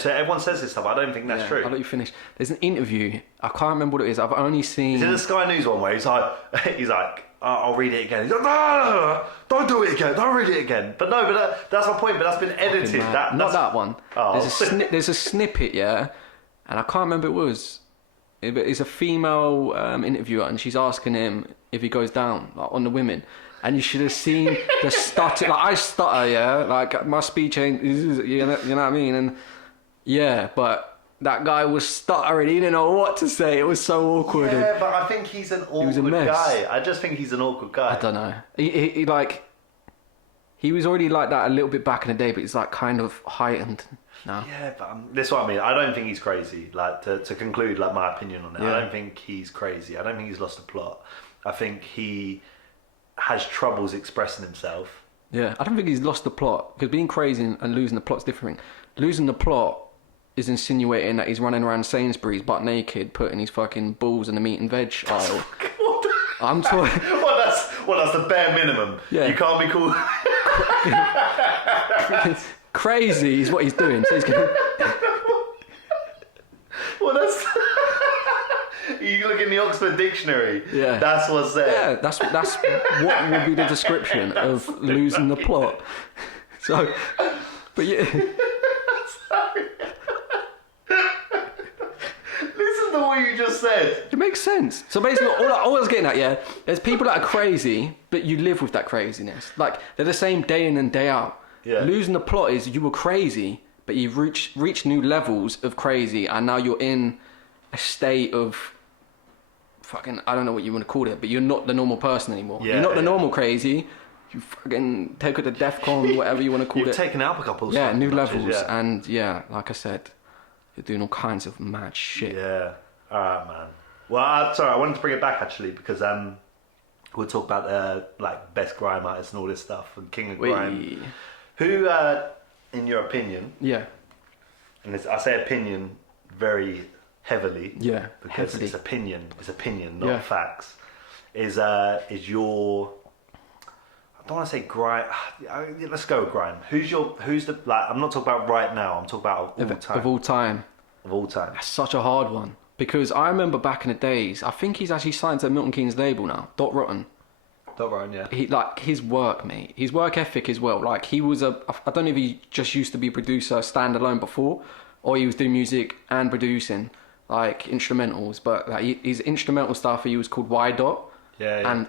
So everyone says this stuff, I don't think that's true. I'll let you finish. There's an interview, I can't remember what it is, I've only seen... Is it the Sky News one where he's like, I'll read it again. He's like, no, don't do it again. Don't read it again. But no, that's my point. But that's been edited. Not that one. Oh. There's a snippet, and I can't remember what it was. It's a female interviewer, and she's asking him if he goes down like, on the women. And you should have seen the stutter. Like I stutter, like my speech ain't. You know what I mean? And but. That guy was stuttering. He didn't know what to say. It was so awkward. Yeah, but I think he's an awkward guy. I just think he's an awkward guy. I don't know. He was already like that a little bit back in the day, but it's like kind of heightened now. Yeah, but this is what I mean. I don't think he's crazy. Like to conclude, like my opinion on it, I don't think he's crazy. I don't think he's lost the plot. I think he has troubles expressing himself. Yeah, I don't think he's lost the plot, because being crazy and losing the plot's different. Losing the plot is insinuating that he's running around Sainsbury's butt naked, putting his fucking balls in the meat and veg aisle. I'm talking. Well, that's the bare minimum. Yeah. You can't be called. Crazy is what he's doing. So he's going. Well, that's. You look in the Oxford Dictionary. Yeah. That's what's there. Yeah, that's what would be the description of losing the plot. So, but yeah. What you just said. It makes sense. So basically, all I was getting at, there's people that are crazy, but you live with that craziness. Like they're the same day in and day out. Yeah. Losing the plot is you were crazy, but you've reached new levels of crazy, and now you're in a state of fucking, I don't know what you want to call it, but you're not the normal person anymore. Yeah, you're not the normal crazy. You fucking take it to DEFCON, whatever you want to call it. You've taken out a couple. Yeah, new levels, and like I said, you're doing all kinds of mad shit. Yeah. All right, man. Well, sorry, I wanted to bring it back actually because we'll talk about like best Grime artists and all this stuff and King of Grime. Who in your opinion, Yeah. and I say opinion very heavily, Yeah. because Heavily. it's opinion, not Yeah. facts. Is your, I don't want to say grime. Let's go with grime. Who's the like? I'm not talking about right now. I'm talking about all time. Of all time. Of all time. That's such a hard one. Because I remember back in the days, I think he's actually signed to Milton Keynes label now, Dot Rotten. Dot Rotten, yeah. He, like, his work, mate. His work ethic as well. Like, he was I don't know if he just used to be a producer standalone before, or he was doing music and producing, like, instrumentals. But, like, his instrumental stuff, he was called Y Dot. Yeah. And,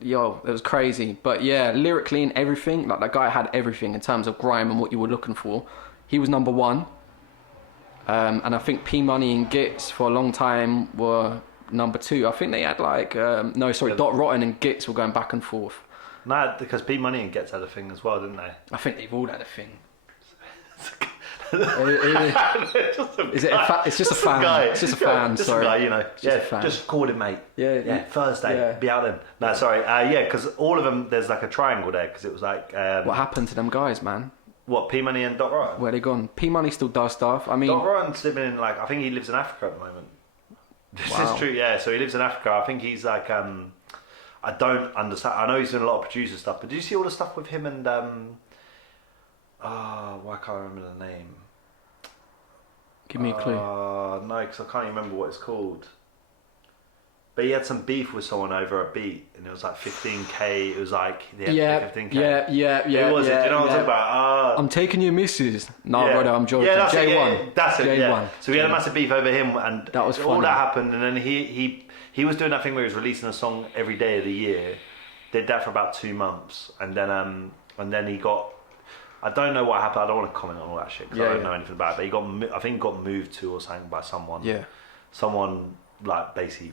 yo, it was crazy. But, yeah, lyrically and everything, like, that guy had everything in terms of grime and what you were looking for. He was number one. And I think P Money and Gits for a long time were number two. I think they had like Dot Rotten and Gits were going back and forth. Nah, because P Money and Gets had a thing as well, didn't they? I think they've all had a thing. It's just a fan. It's just a fan. Just sorry. a guy, you know. Just a fan. Just call it, mate. Yeah. Thursday. Yeah. Be out then. No, sorry. Yeah, because all of them, there's like a triangle there, because it was like. What happened to them guys, man? What, P Money and Dot Rotten? Where they gone? P Money still does stuff. I mean, Dot Rotten's living in like, I think he lives in Africa at the moment. This Wow. is true, yeah. So he lives in Africa. I think he's like, I don't understand. I know he's doing a lot of producer stuff, but did you see all the stuff with him and why can't I remember the name? give me a clue. No, because I can't even remember what it's called. But he had some beef with someone over a beat, and it was like 15k. It was like he had to pay 15k. Yeah. Who was it? Do you know what I'm talking about? I'm taking your missus. No, Yeah. brother, I'm joking. Yeah, that's J1. it. Yeah, that's it. J1. Yeah. So we had a massive beef over him, and That was all funny. that happened. And then he was doing that thing where he was releasing a song every day of the year. Did that for about 2 months, and then he got. I don't know what happened. I don't want to comment on all that shit because I don't know anything about it. But I think he got moved to or something by someone. Yeah. Someone like basically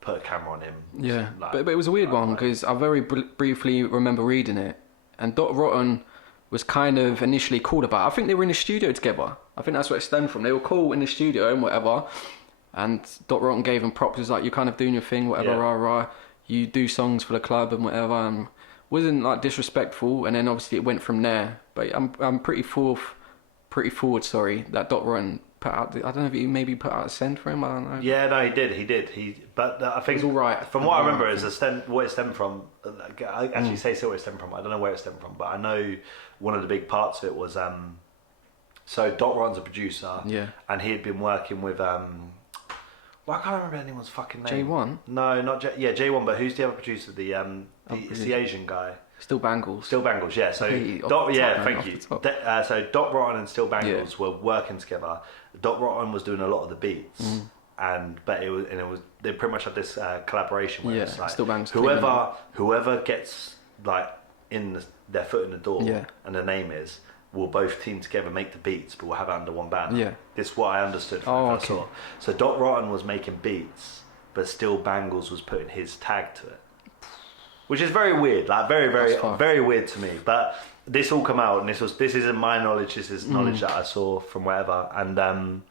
put a camera on him. Yeah, Like, but it was a weird one because I very briefly remember reading it, and Dot Rotten was kind of initially cool about it. I think they were in the studio together. I think that's where it stemmed from. They were cool in the studio and whatever, and Dot Rotten gave him props. He was like, "You're kind of doing your thing, whatever, rah. You do songs for the club and whatever." And wasn't like disrespectful, and then obviously it went from there. But I'm pretty forward. That Dot Rotten put out. I don't know if he maybe put out a send for him. I don't know. Yeah, no, he did. But I think It was all right. From what I remember, is what it stemmed from. I actually say where it stemmed from. I don't know where it stemmed from, but I know one of the big parts of it was. So Dot Rotten's a producer. Yeah. And he had been working with. Well, I can't remember anyone's fucking name. J1. No, not J1. But who's the other producer? It's the Asian guy. Still Bangles. Still Bangles, yeah. So Hey, thank you. So Dot Rotten and Still Bangles were working together. Dot Rotten was doing a lot of the beats, but it was they pretty much had this collaboration where it's like Still Bangles. whoever gets like their foot in the door and the name is, will both team together, make the beats, but we'll have it under one banner. Yeah. This is what I understood from the first saw. So Dot Rotten was making beats, but Still Bangles was putting his tag to it. Which is very weird, like very weird to me. But this all come out, and this isn't my knowledge. This is knowledge that I saw from wherever, and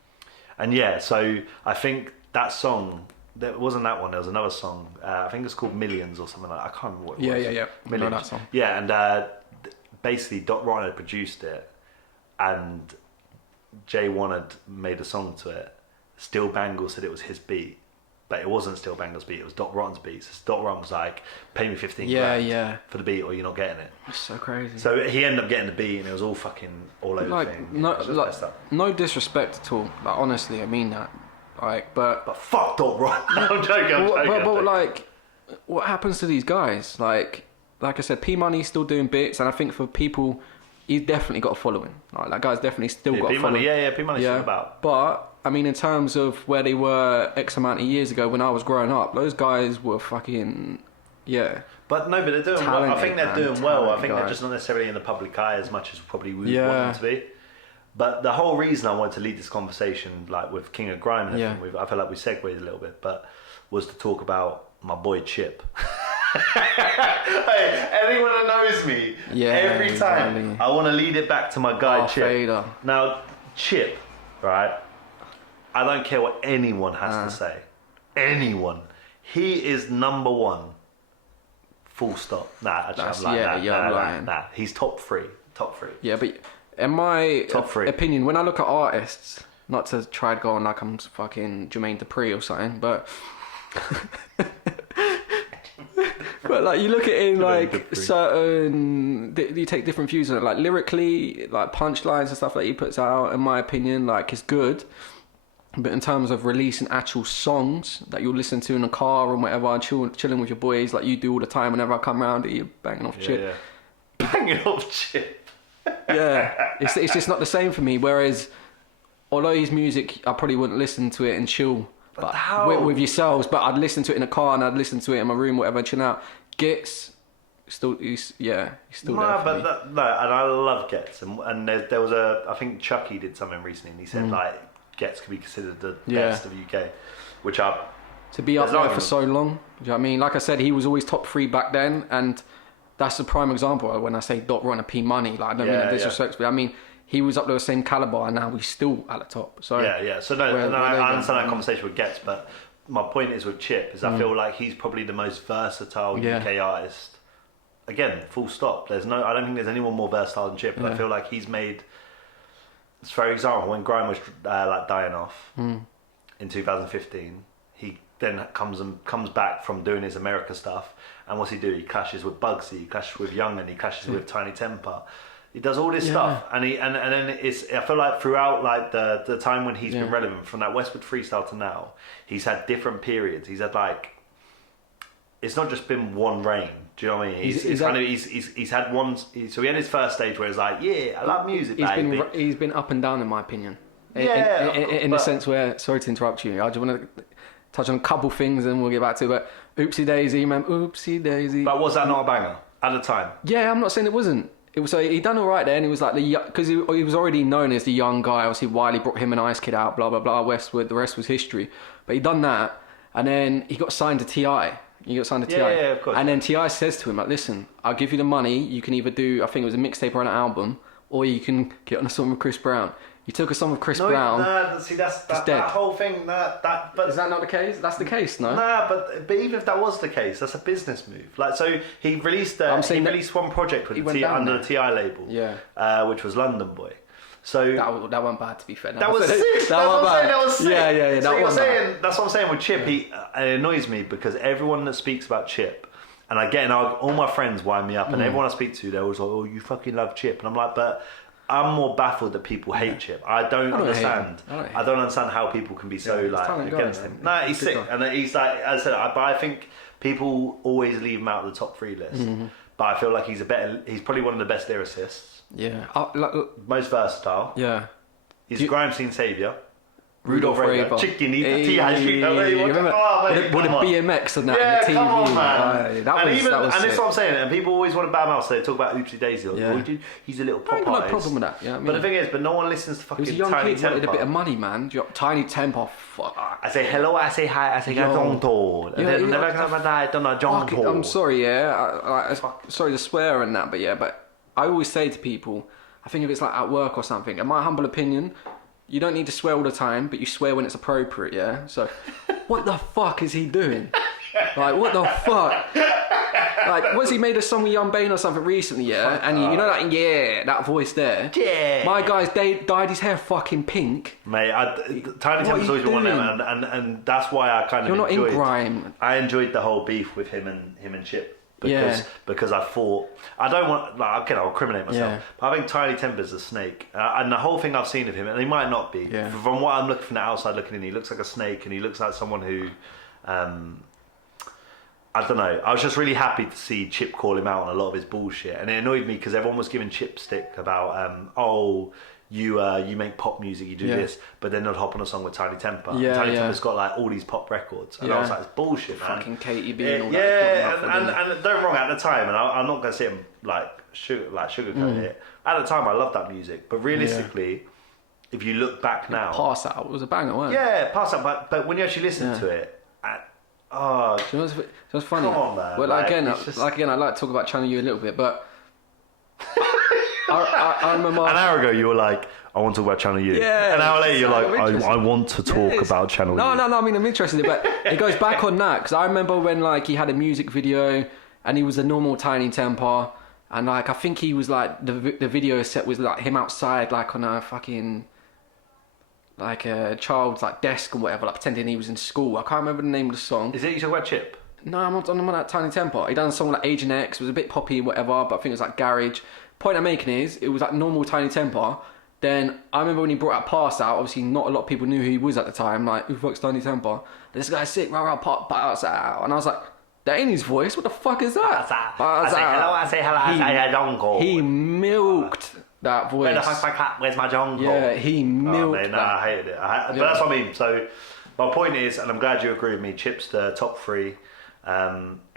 yeah. So I think that song, there wasn't that one. There was another song. I think it's called Millions or something like that. I can't remember what it was. Yeah. Millions. Know that song. Yeah, and basically Dot Rotten had produced it, and J1 had made a song to it. Still Bangles said it was his beat. But it wasn't Still Bangles' beat, it was Dot Rotten's beat. So Dot Rotten was like, pay me 15 grand for the beat or you're not getting it. That's so crazy. So he ended up getting the beat and it was all fucking all over the thing. No disrespect at all. Like, honestly, I mean that. Like, but fuck Dot Rotten. No, I'm joking. But like, what happens to these guys? Like I said, P Money's still doing bits, and I think for people, he's definitely got a following. Like, that guy's definitely still got a following. P Money's still about. But I mean, in terms of where they were X amount of years ago when I was growing up, those guys were fucking, But no, but they're doing well. I think they're doing well. I think they're just not necessarily in the public eye as much as probably we would want them to be. But the whole reason I wanted to lead this conversation, like with King of Grime and everything, I feel like we segued a little bit, but was to talk about my boy Chip. Hey, anyone that knows me, every time exactly. I want to lead it back to my guy Chip. Fader. Now, Chip, right? I don't care what anyone has to say. Anyone. He is number one. Full stop. Nah, actually, I'm lying. Nah, he's top three. Top three. Yeah, but in my Top 3. opinion, when I look at artists, not to try to go on like I'm fucking Jermaine Dupri or something, but but like you look at it in like certain, you take different views on it. Like lyrically, like punchlines and stuff that he puts out, in my opinion, like is good. But in terms of releasing actual songs that you'll listen to in a car and whatever, chilling with your boys, like you do all the time whenever I come around, you're banging off Chip. Yeah. Banging off Chip. Yeah, it's just not the same for me. Whereas, although his music, I probably wouldn't listen to it and chill with yourselves, but I'd listen to it in a car and I'd listen to it in my room, whatever, chill out. Gets still, he's still there. No, and I love Gets, and there was I think Chucky did something recently, and he said like Gets could be considered the best of UK, which to be up there for so long. Do you know what I mean? Like I said, he was always top 3 back then, and that's a prime example when I say Dot Ron and P Money. Like I don't mean it disrespectfully. I mean he was up there the same caliber, and now he's still at the top. So yeah. So I understand that conversation with Gets, but my point is with Chip is I feel like he's probably the most versatile UK artist. Again, full stop. I don't think there's anyone more versatile than Chip, but I feel like he's made. For example, when Grime was like dying off in 2015, he then comes back from doing his America stuff, and what's he do? He clashes with Bugsy, he clashes with Young, and he clashes with Tiny Temper. He does all this stuff, and then it's. I feel like throughout like the time when he's been relevant, from that Westwood freestyle to now, he's had different periods. He's had like, it's not just been one reign. Do you know what I mean? He's had one. So he had his first stage where it's like, yeah, I love music, baby. He's been up and down in my opinion. In the sense where, sorry to interrupt you, I just want to touch on a couple things and we'll get back to it. But Oopsie Daisy, man, Oopsie Daisy. But was that not a banger at the time? Yeah, I'm not saying it wasn't. It was, so he done all right there, and he was like because he was already known as the young guy. Obviously, Wiley brought him and Ice Kid out, blah blah blah. Westwood, the rest was history. But he done that, and then he got signed to Ti. You got signed to Ti. Yeah, of course. And then Ti says to him, like, listen, I'll give you the money. You can either do, I think it was a mixtape or an album, or you can get on a song with Chris Brown. You took a song with Chris Brown. Nah, see, that's that whole thing. But is that not the case? That's the case, no? Nah, but even if that was the case, that's a business move. Like, so he released one project with under the Ti label, which was London Boy. So that wasn't bad, to be fair. That was sick. That was sick. Yeah. That's what I'm saying with Chip. It annoys me because everyone that speaks about Chip, and I get all my friends wind me up, and everyone I speak to, they're always like, "Oh, you fucking love Chip," and I'm like, but I'm more baffled that people hate Chip. I don't understand. I don't understand how people can be so against him. No, he's sick, and he's like, as I said, but I think people always leave him out of the top 3 list. But I feel like he's probably one of the best lyricists. Yeah. Most versatile. Yeah. He's a grime scene saviour. Rudolph Raver. Chicken-eater, you remember with a BMX and that yeah, on the TV. Come on, man. That was that's what I'm saying. And people always want to badmouth, so they talk about Oopsie Daisy. Like, he's a little pop artist. I ain't got no problem with that. You know what I mean? But the thing is, no one listens to fucking Tiny Temper. He was a young kid, wanted a bit of money, man. Tiny Temper, fuck. I say hello, I say hi, I say John Todd. And then never come and I don't know John Todd. I'm sorry, sorry to swear and that, but I always say to people, I think if it's like at work or something, in my humble opinion, you don't need to swear all the time, but you swear when it's appropriate, yeah? So, what the fuck is he doing? Like, what the fuck? Like, was he made a song with Young Bane or something recently, yeah? And you know that, that voice there? Yeah. My guy's dyed his hair fucking pink. Mate, Tiny Temper's always been one of them, and that's why I kind of enjoyed... You're not in grime. I enjoyed the whole beef with him and Chip. Because I thought I don't want I'll criminate myself, but I think Tiny Temper's a snake, and the whole thing I've seen of him, and he might not be. From what I'm looking from the outside looking in, he looks like a snake, and he looks like someone who, I don't know. I was just really happy to see Chip call him out on a lot of his bullshit, and it annoyed me because everyone was giving Chip stick about you make pop music, you do this, but then not hop on a song with Tiny Temper. Tiny Temper's got like all these pop records, and I was like, it's bullshit, man. Fucking Katie B and all that. And don't wrong, at the time, and I'm not gonna sit and sugarcoat it. At the time, I loved that music, but realistically, if you look back now, Pass Out was a banger, wasn't it? Yeah, Pass Out, but when you actually listen to it. It was funny. Come on, man. Well, again, I'd like to talk about Channel U a little bit, but I remember an hour ago you were like, I want to talk about Channel U. Yeah. An hour later you're like, I want to talk about Channel U. No. I mean, I'm interested in it, but it goes back on that because I remember when he had a music video and he was a normal Tiny Temper, And like, I think he was like, the video set was like him outside, like on a fucking, like a child's like desk or whatever, like pretending he was in school. I can't remember the name of the song. Is it you talk about Chip? No, I'm not on that Tiny Temper. He done a song like Agent X, it was a bit poppy and whatever, but I think it was like garage. Point I'm making is, it was like normal Tiny Temper. Then I remember when he brought out Pass Out, obviously not a lot of people knew who he was at the time, like, who fucks Tiny Temper? This guy's sick, rah, Pass Out. And I was like, that ain't his voice, what the fuck is that? I say hello, I say dongle. He milked that voice. Where the fuck's my cat? Where's my jungle? Yeah, he milked that. that. I hated it. But that's what I mean. So my point is, and I'm glad you agree with me, Chip's the top 3.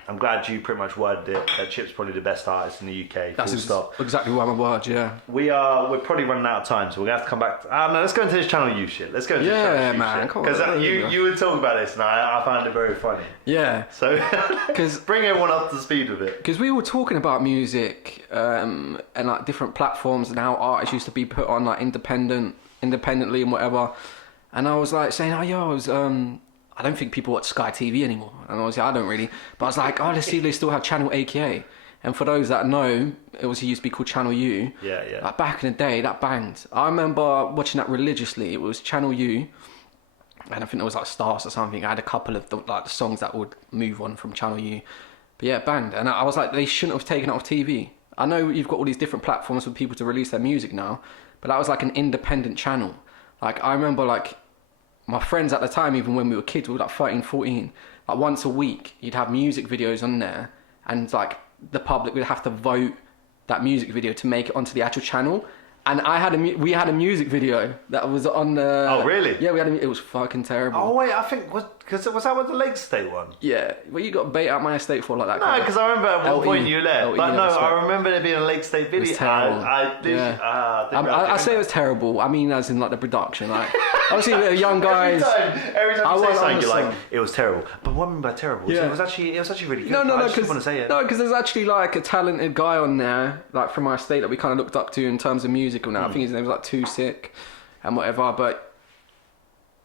I'm glad you pretty much worded it that Chip's probably the best artist in the UK. That's stop. Exactly what I'm word, yeah. We're probably running out of time, so we're gonna have to come back. No, let's go into this channel you shit. Let's go into this channel you man, shit. come on. Because you were talking about this, and I found it very funny. Yeah. So bring everyone up to speed with it. Because we were talking about music and like different platforms and how artists used to be put on like independently and whatever. And I was like saying, oh yo, I don't think people watch Sky TV anymore. And obviously I don't really. But I was like, oh, let's see, they still have Channel AKA. And for those that know, it obviously used to be called Channel U. Yeah. Like back in the day, that banged. I remember watching that religiously. It was Channel U. And I think it was like Stars or something. I had a couple of the songs that would move on from Channel U. But yeah, it banged. And I was like, they shouldn't have taken it off TV. I know you've got all these different platforms for people to release their music now. But that was like an independent channel. Like I remember like, my friends at the time, even when we were kids, we were like 13, 14, like once a week, you'd have music videos on there and like the public would have to vote that music video to make it onto the actual channel. And we had a music video that was on the... Oh, really? Yeah, it was fucking terrible. Oh, wait, I think... Was that with the Lake State one? Yeah. Well, you got bait out my estate for like that. No, because I remember at one point you left. But no, I remember there being a Lake State video. It was terrible. I say it was terrible. I mean, as in like the production. Like, obviously, we're young guys. Every time you say something, you're like, it was terrible. But what I mean by terrible is it was actually really good. No, I just want to say it. No, because there's actually like a talented guy on there, like from my estate that we kind of looked up to in terms of musical now. I think his name was like Too Sick and whatever. But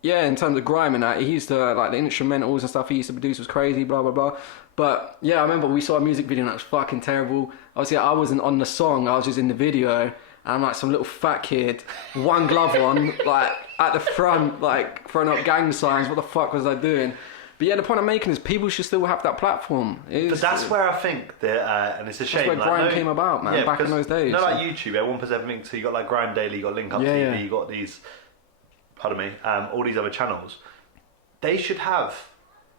yeah, in terms of grime and that, he used to like the instrumentals and stuff he used to produce was crazy, blah blah blah. But yeah, I remember we saw a music video and that was fucking terrible. Obviously, I wasn't on the song; I was just in the video, and I'm like some little fat kid, one glove on, like at the front, like throwing up gang signs. What the fuck was I doing? But yeah, the point I'm making is people should still have that platform. But that's where I think that, and it's a shame. That's where grime came about, man. Back in those days. You know, like YouTube, everyone puts everything. So you got like Grime Daily, you got Link Up TV, you got these. Pardon me. All these other channels. They should have.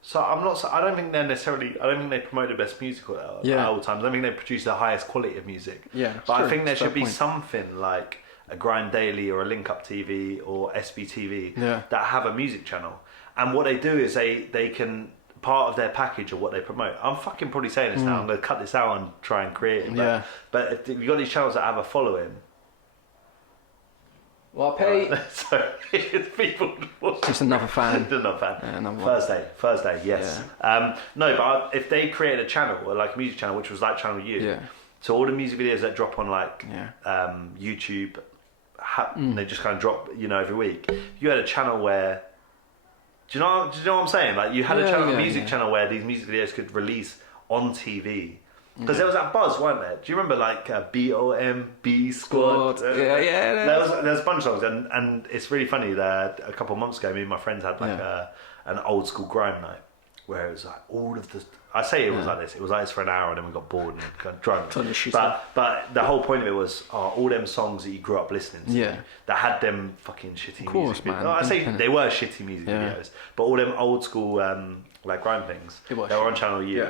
So I'm not. I don't think they're necessarily. I don't think they promote the best music at all times. I don't think they produce the highest quality of music. Yeah. But I think there should be something like a Grime Daily or a Link Up TV or SBTV that have a music channel. And what they do is they can, part of their package of what they promote. I'm fucking probably saying this now. I'm going to cut this out and try and create it. But if you've got these channels that have a following. Well, I pay. So people. Just another fan. Another fan. Yeah, another Thursday, yes. Yeah. No, but if they created a channel, or like a music channel, which was like Channel U. So all the music videos that drop on like YouTube, they just kind of drop, every week. You had a channel where. Do you know what I'm saying? Like you had a music channel where these music videos could release on TV. Because there was that buzz, weren't there? Do you remember like BOMB Squad? There's a bunch of songs, and it's really funny that a couple of months ago, me and my friends had like an old school grime night where it was like all of the. I say it was like this. It was like this for an hour, and then we got bored and kind of drunk. But the whole point of it was all them songs that you grew up listening to that had them fucking shitty music videos. No, I say they were shitty music videos, but all them old school like grime things that were on Channel U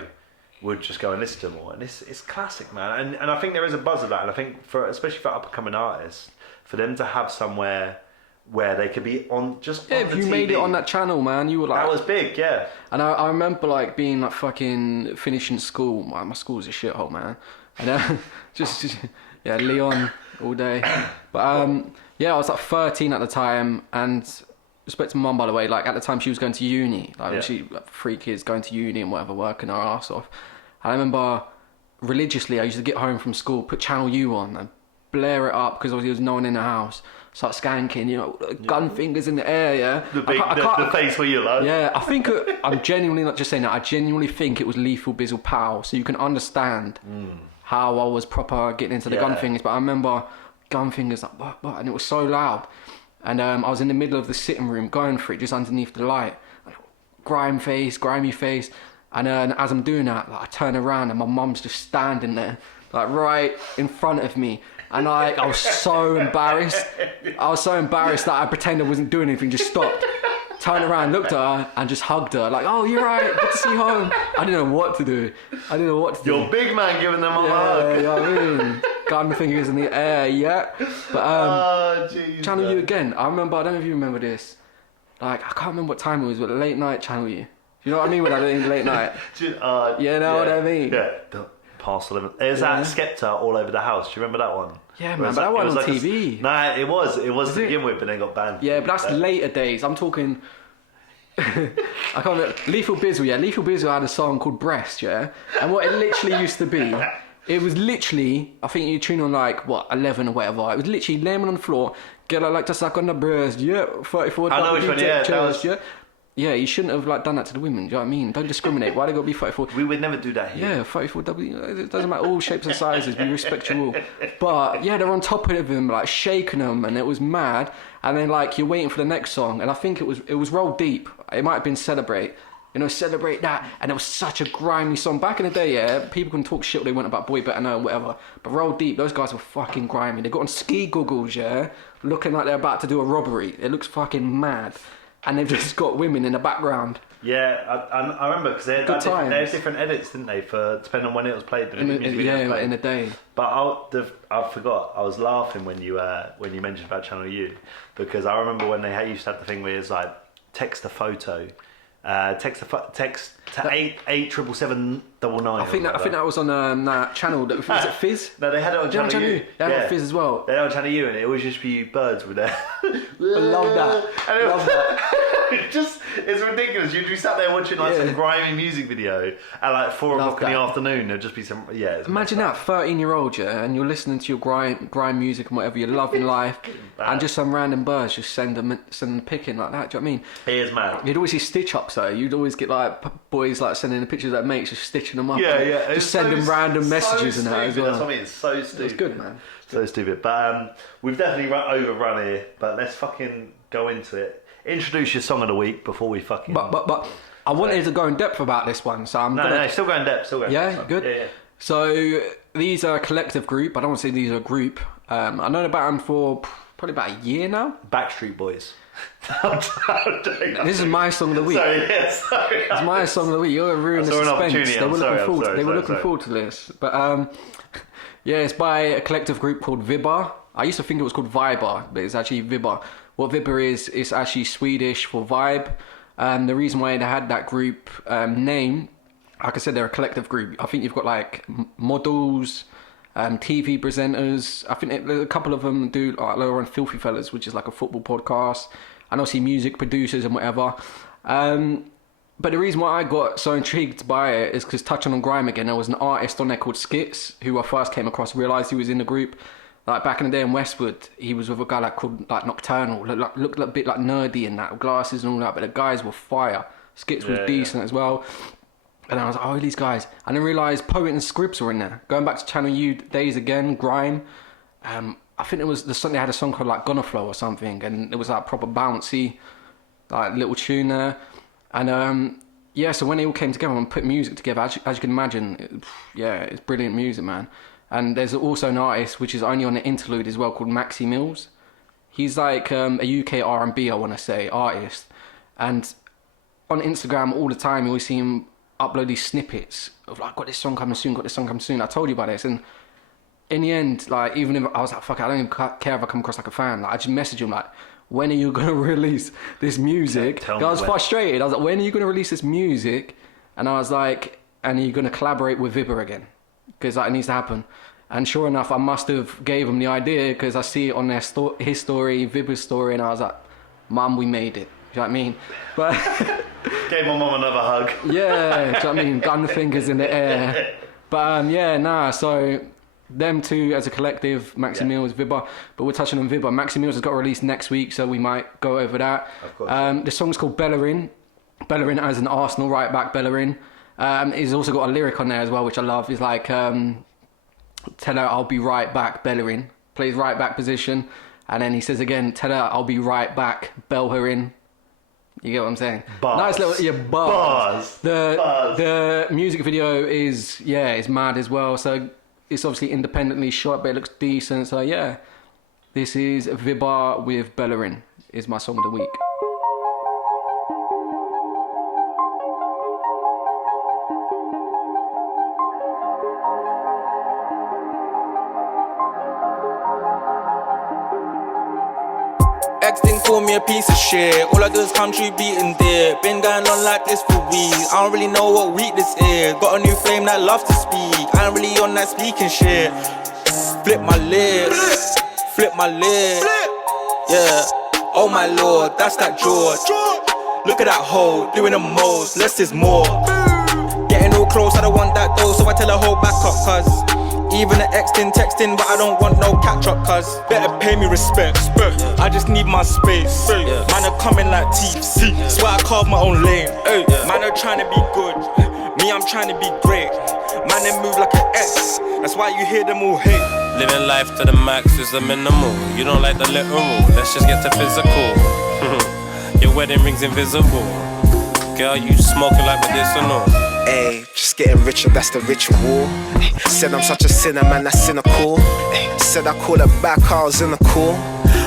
would just go and listen to them all, and it's classic, man. And I think there is a buzz of that, and I think especially for up and coming artists, for them to have somewhere where they could be on just on if the you TV. made it on that channel, man, you were like that was big, yeah. And I remember like being like fucking finishing school. My school was a shithole, man. And just Leon all day. But I was like 13 at the time, and respect to mum, by the way. Like at the time, she was going to uni. Like she like, 3 kids going to uni and whatever, working her ass off. And I remember religiously, I used to get home from school, put Channel U on, and blare it up because there was no one in the house. Start skanking, gun fingers in the air, The big, the face where you like. Yeah, I think I'm genuinely not just saying that. I genuinely think it was Lethal Bizzle Pow, so you can understand how I was proper getting into the gun things, but I remember gun fingers like what, and it was so loud, and I was in the middle of the sitting room going for it, just underneath the light, grimy face, and as I'm doing that, like, I turn around and my mum's just standing there, like right in front of me, and I was so embarrassed. That I pretended I wasn't doing anything, just stopped. Turned around, looked at her, and just hugged her. Like, oh, you're right, good to see you home. I didn't know what to do. You're big man giving them a hug. You know what I mean? Gun fingers in the air, yeah. But Channel U again. I don't know if you remember this. Like, I can't remember what time it was, but late night Channel U. You know what I mean when I think late night? You know what I mean? Yeah. Past 11. There's that Skepta all over the house. Do you remember that one? Yeah, man, but that wasn't on TV. Nah, it was to begin with, but then got banned. Yeah, but that's later days. I'm talking. I can't remember. Lethal Bizzle, yeah. Lethal Bizzle had a song called Breast, yeah. And what it literally used to be, it was literally, I think you tune on like, 11 or whatever. It was literally laying on the floor, girl, I like to suck on the breast, yeah. 34 I know which one, yeah. Yeah, you shouldn't have like done that to the women. Do you know what I mean? Don't discriminate. Why they gotta be 34? We would never do that here. Yeah, 34W. It doesn't matter. All shapes and sizes. We respect you all. But yeah, they're on top of them, like shaking them, and it was mad. And then like you're waiting for the next song, and I think it was Roll Deep. It might have been Celebrate. Celebrate that. And it was such a grimy song. Back in the day, yeah, people can talk shit what they want about Boy Better Know, whatever. But Roll Deep, those guys were fucking grimy. They got on ski goggles, yeah, looking like they're about to do a robbery. It looks fucking mad. And they've just got women in the background. Yeah, I remember because they had different edits, didn't they, for depending on when it was played. In the day. But I forgot. I was laughing when you mentioned about Channel U, because I remember when they used to have the thing where it's like text a photo, text to 87799. I think that was on that channel. Was it Fizz? No, they had it on Channel U. They had it on Fizz as well. They had it on Channel U, and it always just be birds with there. Love that. It's ridiculous. You'd be sat there watching like some grimy music video at like 4 o'clock in the afternoon. There'd just be some Imagine that 13-year-old, yeah, and you're listening to your grime music and whatever you love in life, and just some random birds just send them picking like that. Do you know what I mean? It is mad. You'd always see stitch ups though. You'd always get like boys like sending the pictures of their mates, just stitching them up. Yeah. Just sending random messages and that as well. That's what I mean. It's so stupid. It's good, man. So stupid. But we've definitely overrun here. But let's fucking go into it. Introduce your song of the week before we fucking. But I wanted to go in depth about this one, so I'm No, still go in depth. Yeah, good. Yeah. So these are a collective group. I don't want to say these are a group. I know about them for probably about a year now. Backstreet Boys. This is my song of the week. Sorry. It's my song of the week. You're ruining the suspense. They were looking forward to this. But it's by a collective group called Vibbar. I used to think it was called Vibbar, but it's actually Vibbar. What Vibbar is actually Swedish for vibe. The reason why they had that group name, like I said, they're a collective group. I think you've got like models, TV presenters. I think a couple of them do like they're on Filthy Fellas, which is like a football podcast, and obviously music producers and whatever. But the reason why I got so intrigued by it is because, touching on Grime again, there was an artist on there called Skits who I first came across, realised he was in the group. Like back in the day in Westwood, he was with a guy called Nocturnal, looked a bit like nerdy and that, with glasses and all that, but the guys were fire. Skits was decent as well. And I was like, oh, these guys. And then realised Poet and Scribs were in there. Going back to Channel U days again, Grime. I think it was they had a song called like Gonna Flow or something, and it was like proper bouncy, like little tune there. And so when they all came together and put music together, as you can imagine, it's brilliant music, man. And there's also an artist which is only on the interlude as well called Maxi Mills. He's like a UK R&B, I want to say, artist. And on Instagram all the time, you always see him upload these snippets of like, got this song coming soon. I told you about this. And in the end, like, even if I was like, fuck it, I don't even care if I come across like a fan. Like, I just messaged him like, when are you going to release this music? I was frustrated. I was like, when are you going to release this music? And I was like, and are you going to collaborate with Vibbar again? Because that needs to happen. And sure enough, I must have gave him the idea because I see it on his story, Vibbar's story, and I was like, Mum, we made it. Do you know what I mean? But gave my mum another hug. Yeah, do you know what I mean? Gun fingers in the air. But so them two as a collective, Maxi Mills, Vibbar. But we're touching on Vibbar. Maxi Mills has got released next week, so we might go over that. Of course. The song's called Bellerin. Bellerin as an Arsenal right back, Bellerin. He's also got a lyric on there as well, which I love. It's like, tell her I'll be right back, Bellerin. Plays right back position. And then he says again, tell her I'll be right back, Bellerin. You get what I'm saying? Bars. Nice little, yeah, bars. The music video is mad as well. So it's obviously independently shot, but it looks decent. So yeah, this is Vibbar with Bellerin is my song of the week. Ex didn't call me a piece of shit. All I do is country beating dick. Been going on like this for weeks. I don't really know what week this is. Got a new flame that loves to speak. I ain't really on that speaking shit. Flip my lips, flip my lips. Yeah. Oh my lord, that's that George. Look at that hoe, doing the most. Less is more. Getting all close, I don't want that though, so I tell her hold back up, cuz even the texting, but I don't want no catch up, cuz better pay me respect. I just need my space. Man are coming like TC. Swear I carve my own lane. Man are trying to be good. Me, I'm trying to be great. Man, they move like an X. That's why you hear them all hate. Living life to the max is the minimal. You don't like the literal. Let's just get to physical. Your wedding ring's invisible. Girl, you smoking like medicinal. Ayy, just getting richer, that's the ritual. Said I'm such a sinner, man, that's cynical. Said I call her back, I was in the cool.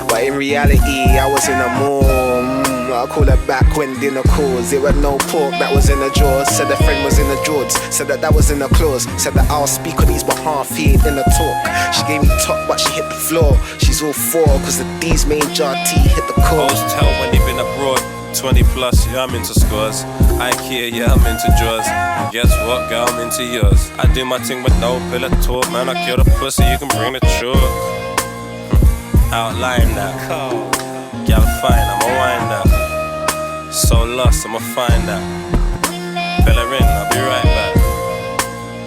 But in reality, I was in a mood. I call her back when dinner calls. There were no pork that was in the drawers. Said the friend was in the drawers. Said that was in the clause. Said that I'll speak on his behalf, he ain't in the talk. She gave me top, but she hit the floor. She's all for, cause the D's made jar T hit the core. Hoes tell when they been abroad. 20 plus, yeah, I'm into scores. IKEA, yeah, I'm into drawers. Guess what, girl, I'm into yours. I do my thing with no pillar talk. Man, I kill the pussy, you can bring the truck. Outline that. Gal fine, I'ma wind that. So lost, I'ma find that. Bellerin, I'll be right back.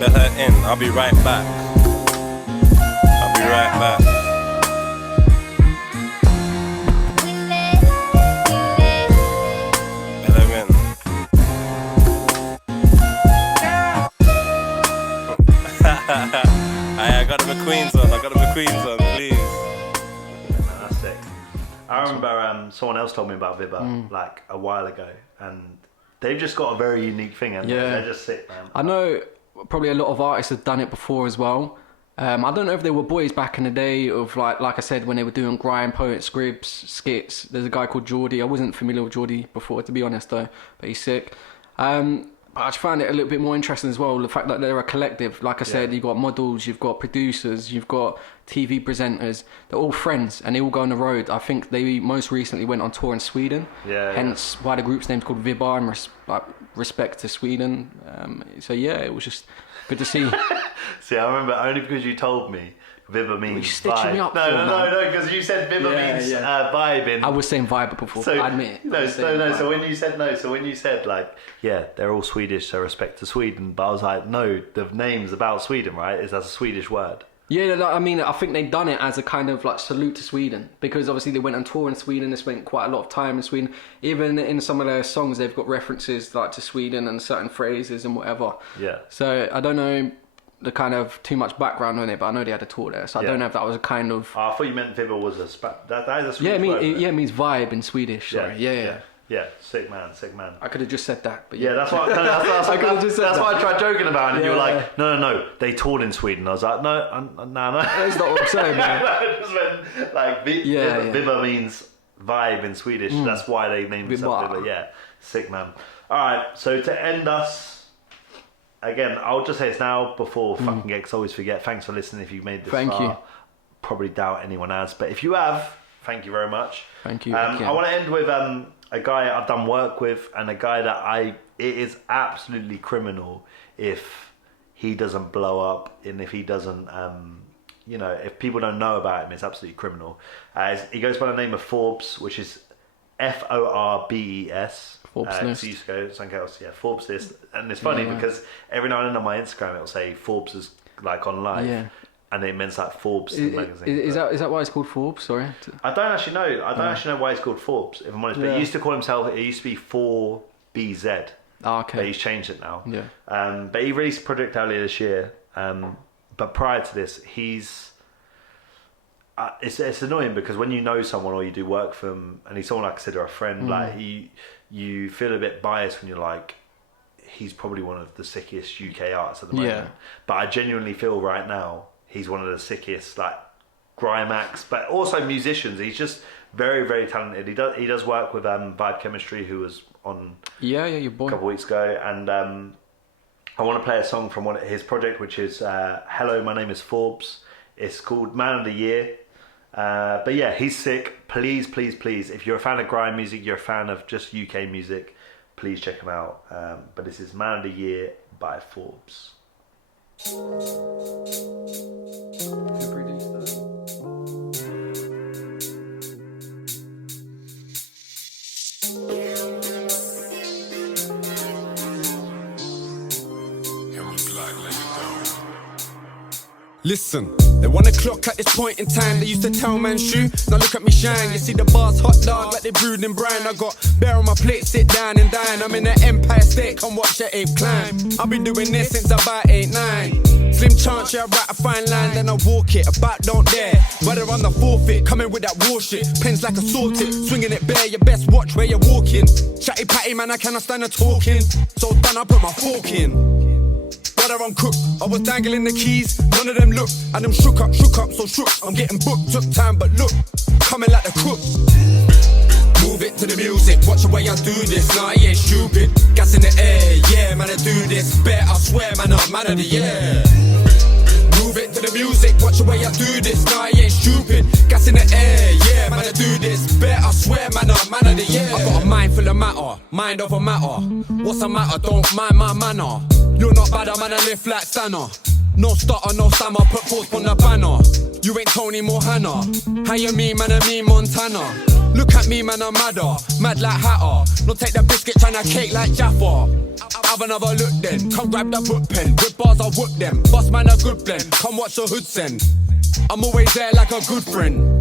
Bellerin, I'll be right back. I'll be right back. Bellerin. I got the McQueen's on, please. That's sick. I remember someone else told me about Vibbar like a while ago, and they've just got a very unique thing, and they're just sick, man. I know probably a lot of artists have done it before as well. I don't know if they were boys back in the day of like I said, when they were doing Grime, Poet Scribs, skits. There's a guy called Geordie. I wasn't familiar with Geordie before, to be honest, though, but he's sick. But I just found it a little bit more interesting as well, the fact that they're a collective. Like I said, you've got models, you've got producers, you've got TV presenters. They're all friends and they all go on the road. I think they most recently went on tour in Sweden. Hence why the group's name's called Vibbar, and respect to Sweden. So yeah, it was just good to see. See, I remember only because you told me Vibbar means stitching vibe. me up No, because you said Vibbar means vibe in. I was saying vibe before, so, I admit it. No. So when you said like, yeah, they're all Swedish, so respect to Sweden. But I was like, no, the name's about Sweden, right? That's a Swedish word. Yeah, I mean, I think they've done it as a kind of like salute to Sweden, because obviously they went on tour in Sweden. They spent quite a lot of time in Sweden. Even in some of their songs, they've got references like to Sweden and certain phrases and whatever. Yeah. So I don't know the kind of too much background on it, but I know they had a tour there. So I don't know if that was a kind of. I thought you meant Vibbar was that is a Swedish word. It means vibe in Swedish. Sorry. Yeah. Sick man. I could have just said that, but yeah, that's why. That's why I tried joking about it, and you were like, no, they toured in Sweden. I was like, no. That's not what I'm saying, man. I just meant like Vibbar means vibe in Swedish. That's why they named it something. Yeah, sick man. All right, so to end us. Again, I'll just say this now before fucking get, 'cause I always forget. Thanks for listening if you made this far. Thank you. Probably doubt anyone has, but if you have, thank you very much. Thank you. I want to end with a guy I've done work with, and a guy that it is absolutely criminal if he doesn't blow up, and if he doesn't, if people don't know about him, it's absolutely criminal. He goes by the name of Forbes, which is Forbes. Forbes list. Used to go something else, Forbes list. And it's funny because every now and then on my Instagram it'll say Forbes is like on live, and it means like Forbes magazine. Is that why it's called Forbes? Sorry, I don't actually know. I don't actually know why it's called Forbes, if I'm honest. But he used to call himself. It used to be 4BZ. Oh, okay. But he's changed it now. Yeah. But he released a project earlier this year. but prior to this, he's. It's annoying because when you know someone or you do work for them, and he's someone I consider a friend, like you feel a bit biased when you're like, he's probably one of the sickest UK artists at the moment. Yeah. But I genuinely feel right now he's one of the sickest, like, grime acts, but also musicians. He's just very, very talented. He does work with Vibe Chemistry, who was on your boy. a couple of weeks ago, and I want to play a song from his project, which is Hello, My Name is Forbes. It's called Man of the Year. But yeah, he's sick. Please, please, please, if you're a fan of grime music, you're a fan of just UK music, please check him out. But this is Man of the Year by Forbes. Who produced that? Listen, they want a clock at this point in time. They used to tell man shoe, now look at me shine. You see the bars hot dog like they brewed in brine. I got bear on my plate, sit down and dine. I'm in the Empire State, come watch the ape climb. I've been doing this since about 8, 9. Slim chance, yeah, I write a fine line, then I walk it. About don't dare, whether on the forfeit, coming with that war shit. Pens like a sword tip, swinging it bare. You best watch where you're walking. Chatty patty man, I cannot stand the talking. So done, I put my fork in. Whether I'm cooked, I was dangling the keys. None of them look, and them shook up, so shook. I'm getting booked, took time, but look, coming like the cook. Move it to the music, watch the way I do this. Nah, I ain't stupid. Gas in the air, yeah, man, I do this. Bet, I swear, man, I'm man of the year. Move it to the music, watch the way I do this. Nah, I ain't stupid. Gas in the air, yeah, man, I do this. Bet, I swear, man, I'm man of the year. I got a mind full of matter, mind over matter. What's the matter? Don't mind my manner. You're not bad, man, I live like Santa. No stutter, no stammer, put forth on the banner. You ain't Tony Mohanna. How you mean, man, I mean Montana. Look at me, man, I'm madder, mad like Hatter. No take the biscuit, tryna cake like Jaffa. Have another look then, come grab the book pen. With bars, I whoop them, boss man, a good blend. Come watch the hood send. I'm always there like a good friend.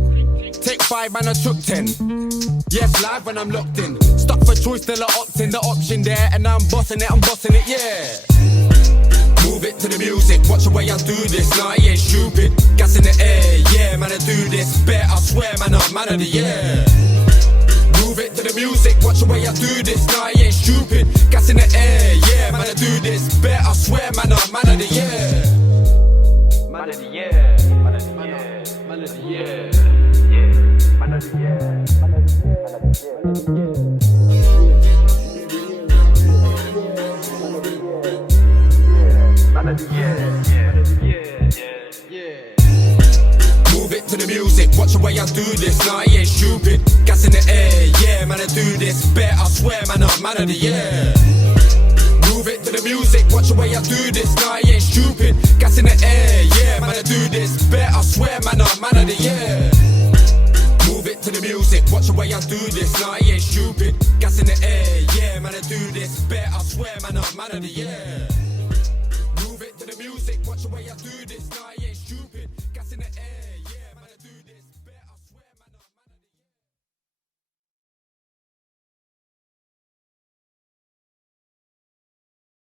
Take 5, man, I took 10. Yes, live when I'm locked in. Stuck for choice, still I opt in. The option there, and I'm bossing it, yeah. Move it to the music, watch the way I do this. Nah, I ain't stupid. Gas in the air, yeah, man, I do this. Bet, I swear, man, I'm man of the year. Move it to the music, watch the way I do this. Nah, I ain't stupid. Gas in the air, yeah, man, I do this. Bet, I swear, man, I'm man of the year. Man of the year, man of the year, man of the year. Man of the year, man of the year, man of the year. Move it to the music, watch the way I do this. Nah, I ain't stupid. Gas in the air, yeah, man, I do this. Bet, I swear, man, I'm man of the year. Move it to the music, watch the way I do this. Nah, I ain't stupid. Gas in the air, yeah, man, I do this. Bet, I swear, man, I'm man of the year. Move it to the music, watch the way I do this. Nah, I ain't stupid. Gas in the air, yeah, man, I do this. Bet, I swear, man, I'm man of the year. Move it to the music, watch the way I do this. Nah, I ain't stupid.